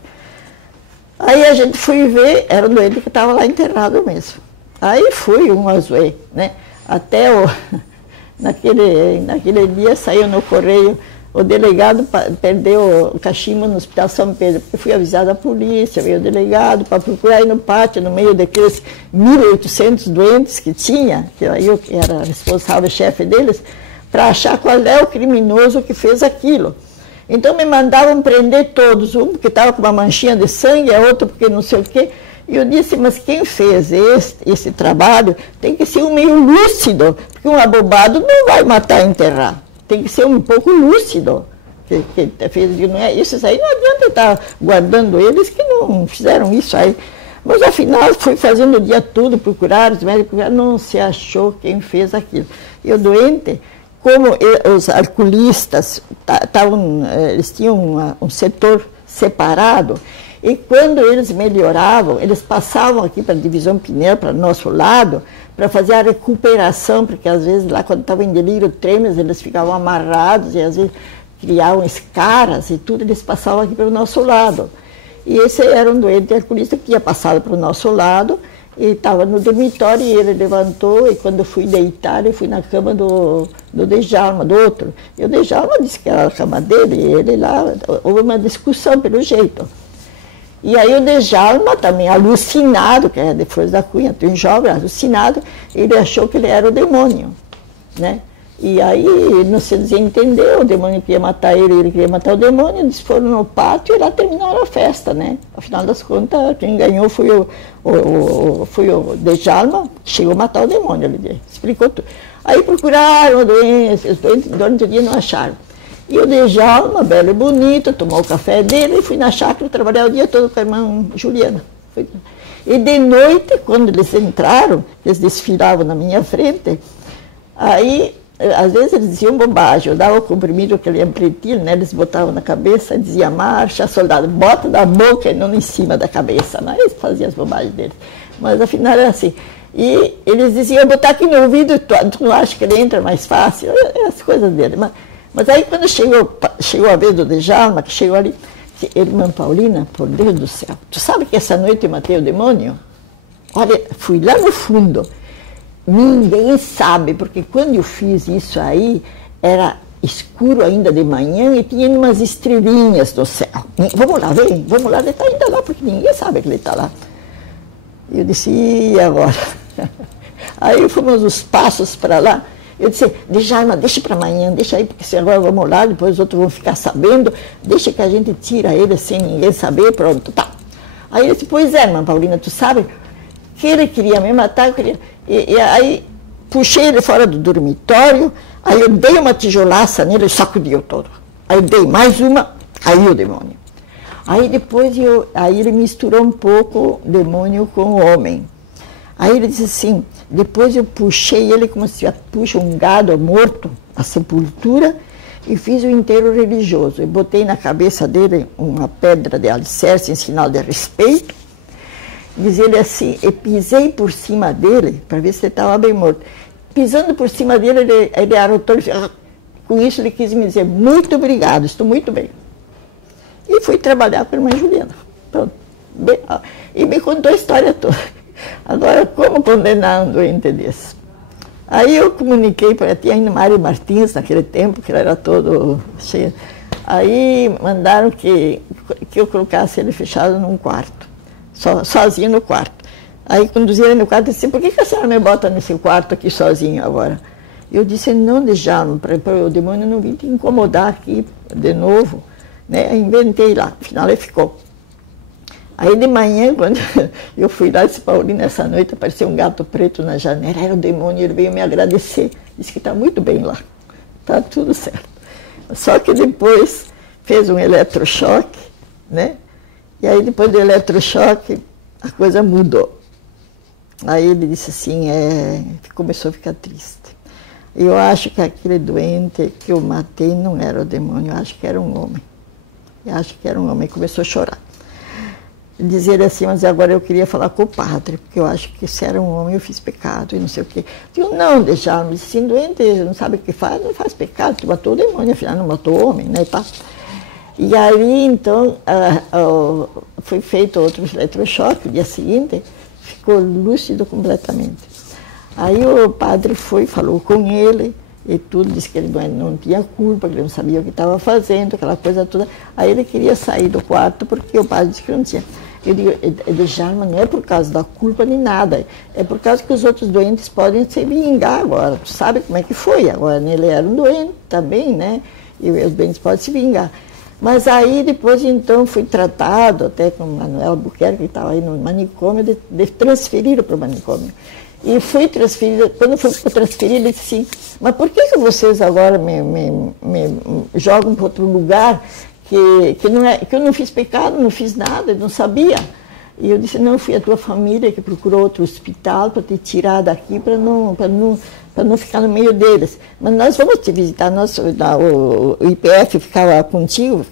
Aí a gente foi ver, era um doente que estava lá enterrado mesmo. Aí fui um azuê, né? Até naquele dia saiu no correio, o delegado perdeu o cachimbo no Hospital São Pedro, porque fui avisada a polícia, veio o delegado para procurar aí no pátio, no meio daqueles 1.800 doentes que tinha, que aí eu era responsável, chefe deles, para achar qual é o criminoso que fez aquilo. Então me mandavam prender todos, um porque estava com uma manchinha de sangue, a outro porque não sei o quê. E eu disse, mas quem fez esse trabalho tem que ser um meio lúcido, porque um abobado não vai matar e enterrar. Tem que ser um pouco lúcido. que fez, não é isso aí, não adianta estar guardando eles que não fizeram isso aí. Mas afinal fui fazendo o dia todo, procurar, os médicos, não se achou quem fez aquilo. E o doente, como os alcoolistas eles tinham um setor separado, e quando eles melhoravam, eles passavam aqui para a divisão Pinheiro, para o nosso lado, para fazer a recuperação, porque às vezes lá quando estavam em delírio trêmulos, eles ficavam amarrados e às vezes criavam escaras e tudo, eles passavam aqui para o nosso lado. E esse era um doente alcoolista que tinha passado para o nosso lado e estava no dormitório e ele levantou e quando eu fui deitar, eu fui na cama do Djalma, do outro. E o Djalma disse que era a cama dele e ele lá, houve uma discussão pelo jeito. E aí o Djalma também alucinado, que era depois da Cunha, um jovem alucinado, ele achou que ele era o demônio, né? E aí não se desentendeu, o demônio queria matar ele queria matar o demônio, eles foram no pátio e lá terminaram a festa, né? Afinal das contas, quem ganhou foi o Djalma, que chegou a matar o demônio, ele explicou tudo. Aí procuraram os doentes, durante o dia não acharam. E o Djalma, belo e bonito, tomou o café dele e fui na chácara trabalhar o dia todo com a irmã Juliana. E de noite, quando eles entraram, eles desfilavam na minha frente, aí, às vezes eles diziam bobagem, eu dava o comprimido que ele ia pretinho, né? Eles botavam na cabeça, dizia marcha, soldado, bota da boca e não em cima da cabeça, né? Eles faziam as bobagens deles. Mas afinal era assim. E eles diziam, botar aqui no ouvido, tu não acha que ele entra mais fácil? As coisas dele. Mas aí quando chegou a vez do Djalma, que chegou ali, disse, irmã Paulina, por Deus do céu, tu sabe que essa noite eu matei o demônio? Olha, fui lá no fundo, ninguém sabe, porque quando eu fiz isso aí, era escuro ainda de manhã e tinha umas estrelinhas do céu. Vamos lá, vem, vamos lá, ele está ainda lá, porque ninguém sabe que ele está lá. E eu disse, e agora? Aí fomos os passos para lá. Eu disse, Djalma, deixa para amanhã, deixa aí, porque se agora vamos lá, depois os outros vão ficar sabendo, deixa que a gente tira ele sem ninguém saber, pronto, tá. Aí ele disse, pois é, irmã Paulina, tu sabe que ele queria me matar, eu queria... E aí puxei ele fora do dormitório, aí eu dei uma tijolaça nele, ele sacudiu todo. Aí eu dei mais uma, caiu o demônio. Aí depois aí ele misturou um pouco o demônio com o homem. Aí ele disse assim, depois eu puxei ele como se puxa um gado morto, a sepultura, e fiz o inteiro religioso. Eu botei na cabeça dele uma pedra de alicerce em sinal de respeito, diz ele assim, eu pisei por cima dele, para ver se ele estava bem morto. Pisando por cima dele, ele arrotou, com isso ele quis me dizer, muito obrigado, estou muito bem. E fui trabalhar com a irmã Juliana. Pronto. E me contou a história toda. Agora, como condenar um doente desse? Aí eu comuniquei para tinha ainda Mário Martins, naquele tempo, que ele era todo cheio. Aí mandaram que eu colocasse ele fechado num quarto, sozinho no quarto. Aí conduziram ele no quarto e disse, por que a senhora me bota nesse quarto aqui sozinho agora? Eu disse, não, Djalma, para o demônio não vir te incomodar aqui de novo. Né? Inventei lá, afinal ele ficou. Aí de manhã, quando eu fui lá, disse, Paulina, essa noite apareceu um gato preto na janela, era o demônio, ele veio me agradecer, disse que está muito bem lá, está tudo certo. Só que depois fez um eletrochoque, né? E aí depois do eletrochoque, a coisa mudou. Aí ele disse assim, começou a ficar triste. Eu acho que aquele doente que eu matei não era o demônio, eu acho que era um homem. Eu acho que era um homem, e começou a chorar. Dizer assim, mas agora eu queria falar com o padre, porque eu acho que se era um homem eu fiz pecado e não sei o quê. Eu digo, não, Djalma, assim, doente, não sabe o que faz, não faz pecado, tu matou o demônio, afinal não matou o homem, né, tá? E aí, então, foi feito outro eletrochoque, o dia seguinte, ficou lúcido completamente. Aí o padre foi, falou com ele, e tudo, disse que ele não tinha culpa, que ele não sabia o que estava fazendo, aquela coisa toda. Aí ele queria sair do quarto, porque o padre disse que não tinha. Eu digo, Djalma, não é por causa da culpa nem nada, é por causa que os outros doentes podem se vingar agora. Tu sabe como é que foi? Agora ele era um doente também, né? E os doentes podem se vingar. Mas aí depois, então, fui tratado, até com o Manuel Albuquerque, que estava aí no manicômio, de transferiram para o manicômio. E fui transferida. Quando fui transferida, ele disse assim, mas por que vocês agora me jogam para outro lugar que eu não fiz pecado, não fiz nada, eu não sabia. E eu disse, não, fui a tua família que procurou outro hospital para te tirar daqui, para não ficar no meio deles. Mas nós vamos te visitar, o IPF ficava contigo,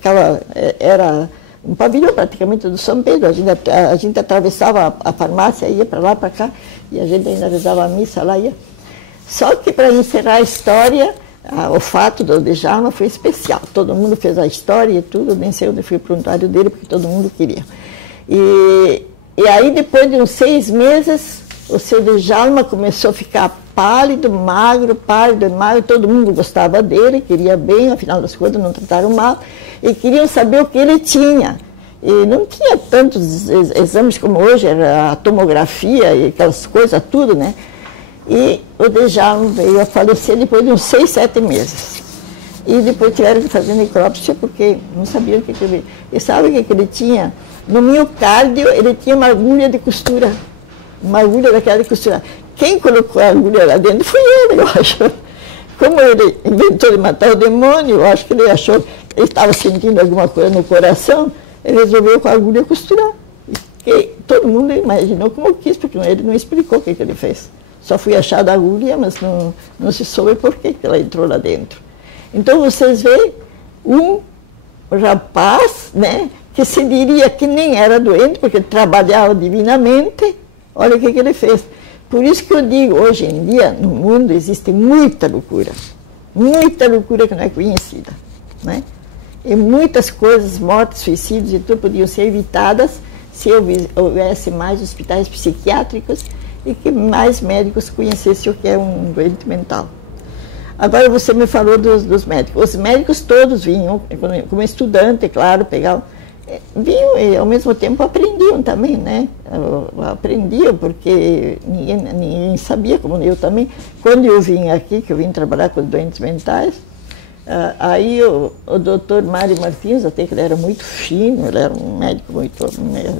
era um pavilhão praticamente do São Pedro. A gente atravessava a farmácia, ia para lá, para cá, e a gente ainda rezava a missa lá. Ia. Só que para encerrar a história, o fato do Djalma foi especial. Todo mundo fez a história e tudo, nem sei onde fui o prontuário dele, porque todo mundo queria. E aí, depois de uns 6 meses, o seu Djalma começou a ficar pálido, magro, todo mundo gostava dele, queria bem, afinal das contas não trataram mal, e queriam saber o que ele tinha. E não tinha tantos exames como hoje, era a tomografia e aquelas coisas, tudo, né? E o Djalma veio a falecer depois de uns 6, 7 meses. E depois tiveram que fazer necrópsia, porque não sabiam o que ele... E sabe o que ele tinha? No miocárdio, ele tinha uma agulha de costura. Uma agulha daquela de costura. Quem colocou a agulha lá dentro foi ele, eu acho. Como ele inventou de matar o demônio, eu acho que ele achou que ele estava sentindo alguma coisa no coração, ele resolveu com a agulha costurar. E todo mundo imaginou como quis, porque ele não explicou o que ele fez. Só foi achada a agulha, mas não se soube por que ela entrou lá dentro. Então vocês veem um rapaz, né, que se diria que nem era doente, porque trabalhava divinamente, olha o que ele fez. Por isso que eu digo, hoje em dia, no mundo existe muita loucura que não é conhecida, né? E muitas coisas, mortes, suicídios e tudo, podiam ser evitadas se houvesse mais hospitais psiquiátricos e que mais médicos conhecessem o que é um doente mental. Agora você me falou dos médicos. Os médicos todos vinham, como estudante, claro, pegavam, vinham e ao mesmo tempo aprendiam também, né? Aprendiam porque ninguém sabia, como eu também. Quando eu vim aqui, que eu vim trabalhar com doentes mentais, aí o doutor Mário Martins, até que ele era muito fino, ele era um médico muito, às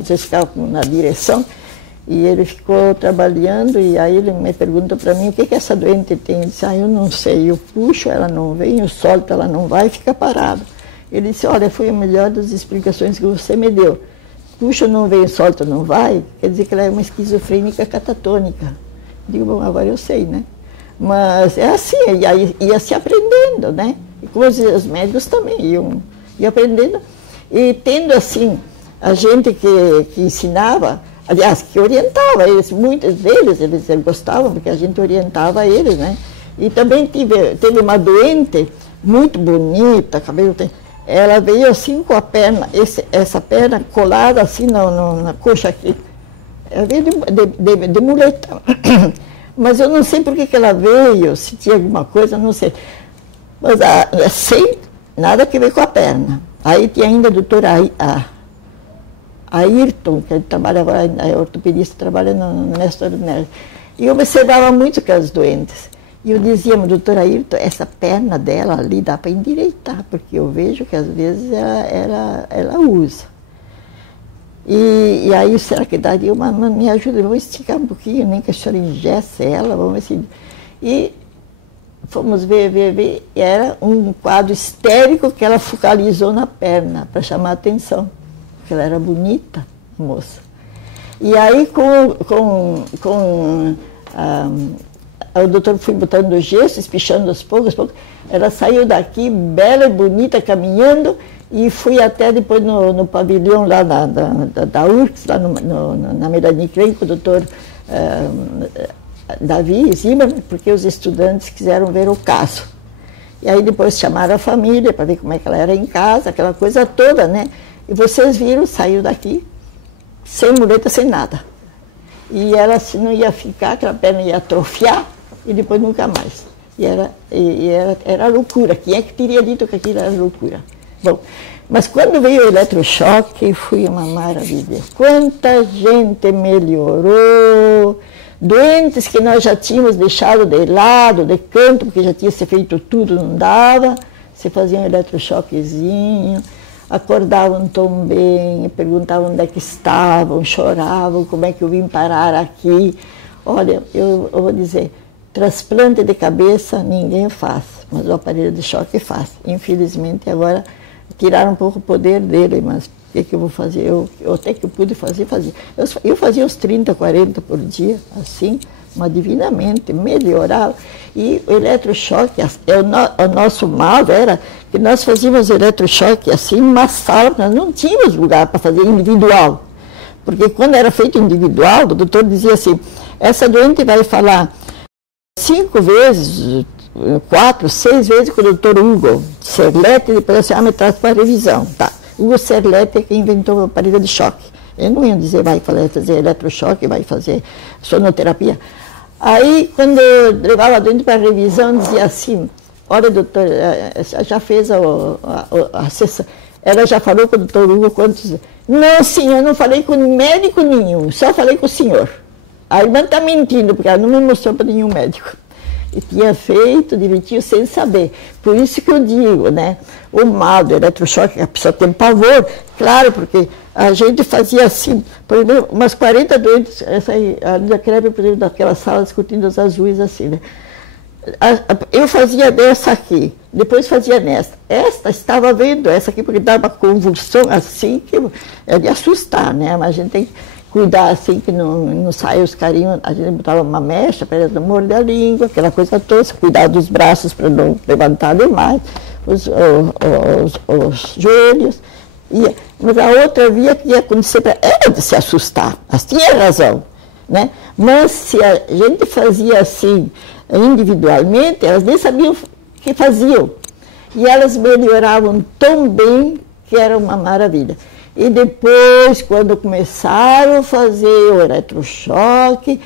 vezes ficava na direção, e ele ficou trabalhando, e aí ele me perguntou para mim, o que essa doente tem? Eu disse, eu não sei, eu puxo, ela não vem, eu solto, ela não vai, fica parada. Ele disse, olha, foi a melhor das explicações que você me deu. Puxa, não vem, solta, não vai, quer dizer que ela é uma esquizofrênica catatônica. Digo, bom, agora eu sei, né? Mas é assim, ia se aprendendo, né? E como os médicos também iam aprendendo. E tendo, assim, a gente que ensinava, aliás, que orientava eles, muitos deles, eles gostavam, porque a gente orientava eles, né? E também teve uma doente muito bonita, cabelo... Ela veio assim com a perna, essa perna colada assim na coxa aqui. Ela veio de muleta. Mas eu não sei por que ela veio, se tinha alguma coisa, não sei. Mas sem nada que ver com a perna. Aí tinha ainda a doutora Ayrton, que ele trabalhava, a ortopedista, trabalha no Nestor Neves. E eu observava muito aquelas doentes. E eu dizia, doutora Ayrton, essa perna dela ali dá para endireitar, porque eu vejo que às vezes ela usa. E aí, será que daria me ajuda, vamos esticar um pouquinho, nem que a senhora ingesse ela, vamos ver se... E fomos ver, e era um quadro histérico que ela focalizou na perna, para chamar a atenção, porque ela era bonita, moça. E aí, o doutor foi botando gesso, espichando aos poucos, ela saiu daqui, bela e bonita, caminhando, e fui até depois no pavilhão lá da URCS, lá na Melanie Klein, com o doutor Davi Zimmermann, porque os estudantes quiseram ver o caso. E aí depois chamaram a família para ver como é que ela era em casa, aquela coisa toda, né? E vocês viram, saiu daqui, sem muleta, sem nada. E ela, se não ia ficar, aquela perna ia atrofiar, e depois nunca mais. Era loucura. Quem é que teria dito que aquilo era loucura? Bom, mas quando veio o eletrochoque, foi uma maravilha. Quanta gente melhorou, doentes que nós já tínhamos deixado de lado, de canto, porque já tinha se feito tudo, não dava, se fazia um eletrochoquezinho, acordavam tão bem, perguntavam onde é que estavam, choravam, como é que eu vim parar aqui. Olha, eu vou dizer, transplante de cabeça ninguém faz, mas o aparelho de choque faz. Infelizmente agora tiraram um pouco o poder dele, mas o que eu vou fazer? Eu até que eu pude fazer, fazia. Eu fazia uns 30, 40 por dia, assim, mas divinamente, melhorava. E o eletrochoque, o nosso mal era que nós fazíamos eletrochoque assim, numa sala, nós não tínhamos lugar para fazer individual. Porque quando era feito individual, o doutor dizia assim, essa doente vai falar 5 vezes, 4, 6 vezes com o doutor Hugo Serletti, e depois assim, me traz para revisão. Tá. Hugo Serletti é quem inventou o aparelho de choque. Eu não ia dizer, vai fazer eletrochoque, vai fazer sonoterapia. Aí, quando eu levava a doente para a revisão, dizia assim, olha, doutor, já fez a sessão. Ela já falou com o doutor Hugo quantos... Não, senhor, não falei com médico nenhum, só falei com o senhor. A irmã está mentindo, porque ela não me mostrou para nenhum médico. E tinha feito direitinho sem saber. Por isso que eu digo, né? O mal do eletrochoque, a pessoa tem pavor, claro, porque a gente fazia assim, por exemplo, umas 40 doentes, essa aí, a Lídia Kreber, por exemplo, daquela sala discutindo as azuis assim, né? Eu fazia dessa aqui, depois fazia nessa. Esta estava vendo essa aqui, porque dava convulsão assim, que é de assustar, né? Mas a gente tem que cuidar assim, que não saia os carinhos. A gente botava uma mecha para eles não morder a língua, aquela coisa toda, cuidar dos braços para não levantar demais, os joelhos. Mas a outra via que ia acontecer para ela de se assustar, mas tinha razão, né? Mas se a gente fazia assim, individualmente, elas nem sabiam o que faziam. E elas melhoravam tão bem que era uma maravilha. E depois, quando começaram a fazer o eletrochoque,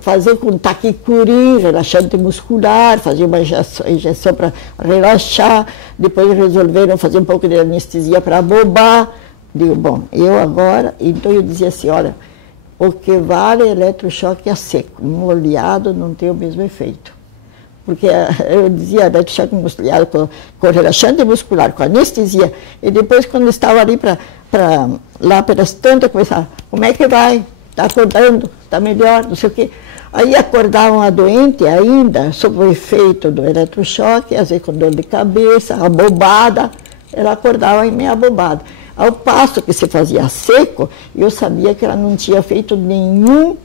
fazer com taquicurim, relaxante muscular, fazer uma injeção para relaxar, depois resolveram fazer um pouco de anestesia para abobar. Digo, bom, eu agora, então eu dizia assim, olha, o que vale é eletrochoque a seco, molhado não tem o mesmo efeito. Porque eu dizia eletrochoque molhado com relaxante muscular, com anestesia, e depois quando estava ali lá pelas tantas, começava, como é que vai? Está acordando? Está melhor? Não sei o quê. Aí acordavam a doente ainda, sob o efeito do eletrochoque, às vezes com dor de cabeça, abobada, ela acordava meio abobada. Ao passo que se fazia seco, eu sabia que ela não tinha feito nenhum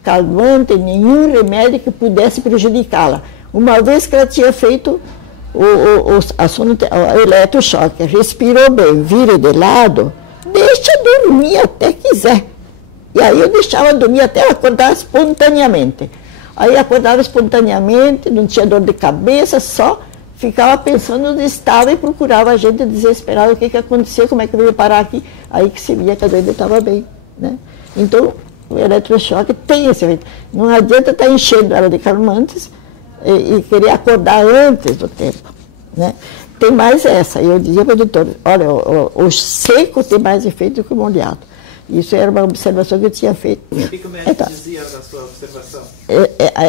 calmante, nenhum remédio que pudesse prejudicá-la. Uma vez que ela tinha feito o eletrochoque, respirou bem, vira de lado, deixa dormir até quiser. E aí eu deixava dormir até ela acordar espontaneamente. Aí acordava espontaneamente, não tinha dor de cabeça, só ficava pensando onde estava e procurava a gente desesperada, o que aconteceu, como é que veio parar aqui. Aí que se via que a doente estava bem, né? Então, o eletrochoque tem esse efeito. Não adianta estar enchendo ela de calmantes e querer acordar antes do tempo, né? Tem mais essa. Eu dizia para o doutor, olha, o seco tem mais efeito do que o molhado. Isso era uma observação que eu tinha feito. O que o médico dizia da sua observação?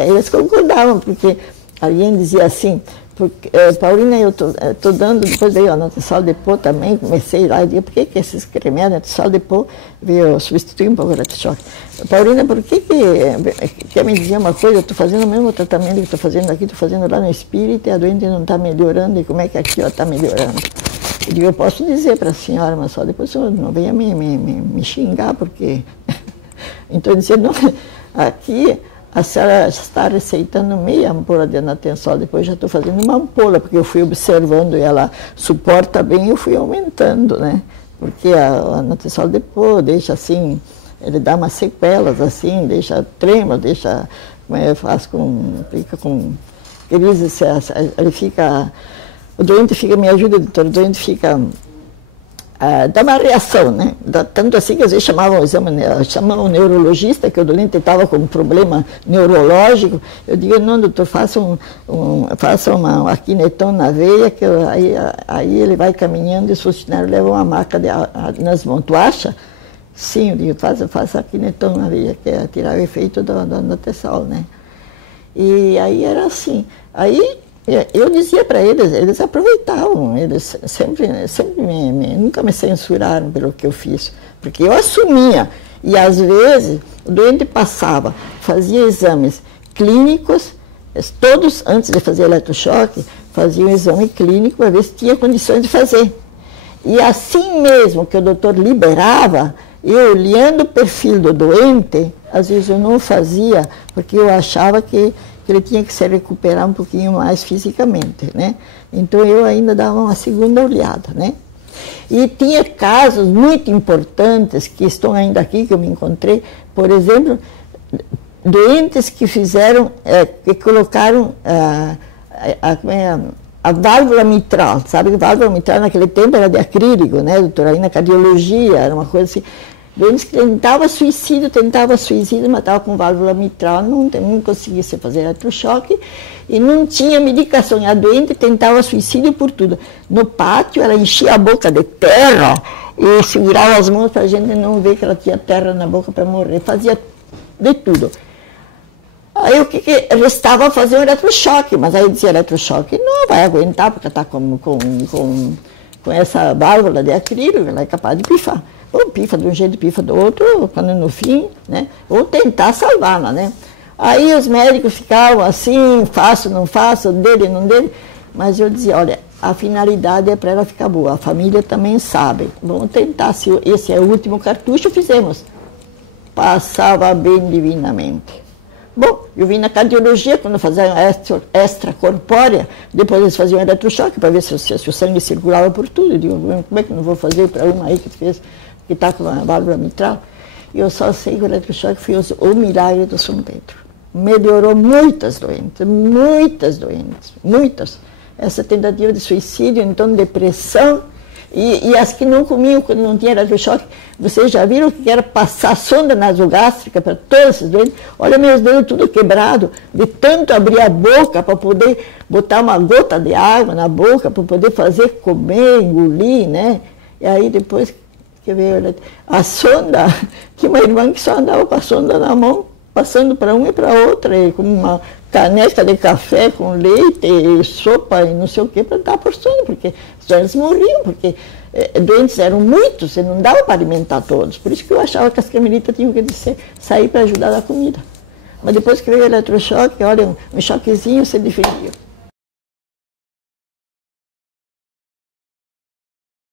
Eles concordavam, porque alguém dizia assim, porque, Paulina, eu estou dando, depois veio a Natasol Depot também, comecei lá e disse, por que esses remédios, Natasol Depot veio substituir um pouco o eletrochoque. Paulina, por que quer me dizer uma coisa, eu estou fazendo o mesmo tratamento que estou fazendo aqui, estou fazendo lá no Espírito e a doente não está melhorando, e como é que aqui ela está melhorando? Eu digo, eu posso dizer para a senhora, mas só depois não venha me xingar, porque... Então, eu dizia, não, aqui a senhora está receitando meia ampola de Anatensol, depois já estou fazendo uma ampola, porque eu fui observando e ela suporta bem e eu fui aumentando, né? Porque a Anatensol depois deixa assim, ele dá umas sequelas assim, deixa trema, deixa, fica com crises, ele fica... O doente fica, me ajuda, doutor, o doente fica, dá uma reação, né? Tanto assim que às vezes chamavam o neurologista, que o doente estava com um problema neurológico. Eu digo, não, doutor, faça uma Aquineton na veia, que aí ele vai caminhando e os funcionários levam uma maca nas mãos. Tu acha? Sim, eu digo, faça Aquineton na veia, que é tirar o efeito do Anatensol, né? E aí era assim. Aí eu dizia para eles aproveitavam, eles sempre nunca me censuraram pelo que eu fiz, porque eu assumia. E às vezes o doente passava, fazia exames clínicos, todos antes de fazer eletrochoque, faziam um exame clínico para ver se tinha condições de fazer. E assim mesmo que o doutor liberava, eu olhando o perfil do doente, às vezes eu não fazia, porque eu achava que ele tinha que se recuperar um pouquinho mais fisicamente, né? Então eu ainda dava uma segunda olhada, né? E tinha casos muito importantes que estão ainda aqui, que eu me encontrei, por exemplo, doentes que fizeram, que colocaram a válvula mitral, sabe que a válvula mitral naquele tempo era de acrílico, né, doutora? Aí na cardiologia, era uma coisa assim. Doentes que tentava suicídio, mas estava com válvula mitral, não conseguia se fazer eletrochoque e não tinha medicação. E a doente tentava suicídio por tudo. No pátio, ela enchia a boca de terra e segurava as mãos para a gente não ver que ela tinha terra na boca para morrer. Fazia de tudo. Aí o que restava fazer um eletrochoque, mas aí eu dizia, eletrochoque não vai aguentar, porque está com essa válvula de acrílico, ela é capaz de pifar. Ou pifa de um jeito, pifa do outro, quando no fim, né? Ou tentar salvá-la, né? Aí os médicos ficavam assim, faço, não faço, dele, não dele, mas eu dizia, olha, a finalidade é para ela ficar boa, a família também sabe, vamos tentar, se esse é o último cartucho, fizemos. Passava bem divinamente. Bom, eu vim na cardiologia, quando faziam extracorpórea, depois eles faziam eletrochoque para ver se o sangue circulava por tudo. Eu digo, como é que não vou fazer para uma aí que está com a válvula mitral? E eu só sei que o eletrochoque foi o milagre do São Pedro. Melhorou muitas doentes, muitas. Essa tentativa de suicídio, então depressão, e as que não comiam quando não tinha eletrochoque, vocês já viram o que era passar sonda nasogástrica para todos esses doentes? Olha, meus dedos tudo quebrado, de tanto abrir a boca para poder botar uma gota de água na boca, para poder fazer comer, engolir, né? E aí depois que veio a sonda, tinha uma irmã que só andava com a sonda na mão, passando para uma e para outra, e com uma caneca de café com leite, e sopa e não sei o que, para dar por sono, porque os doentes morriam, porque doentes eram muitos, e não dava para alimentar todos. Por isso que eu achava que as carmelitas tinham que sair para ajudar na comida. Mas depois que veio o eletrochoque, olha, um choquezinho se defendia.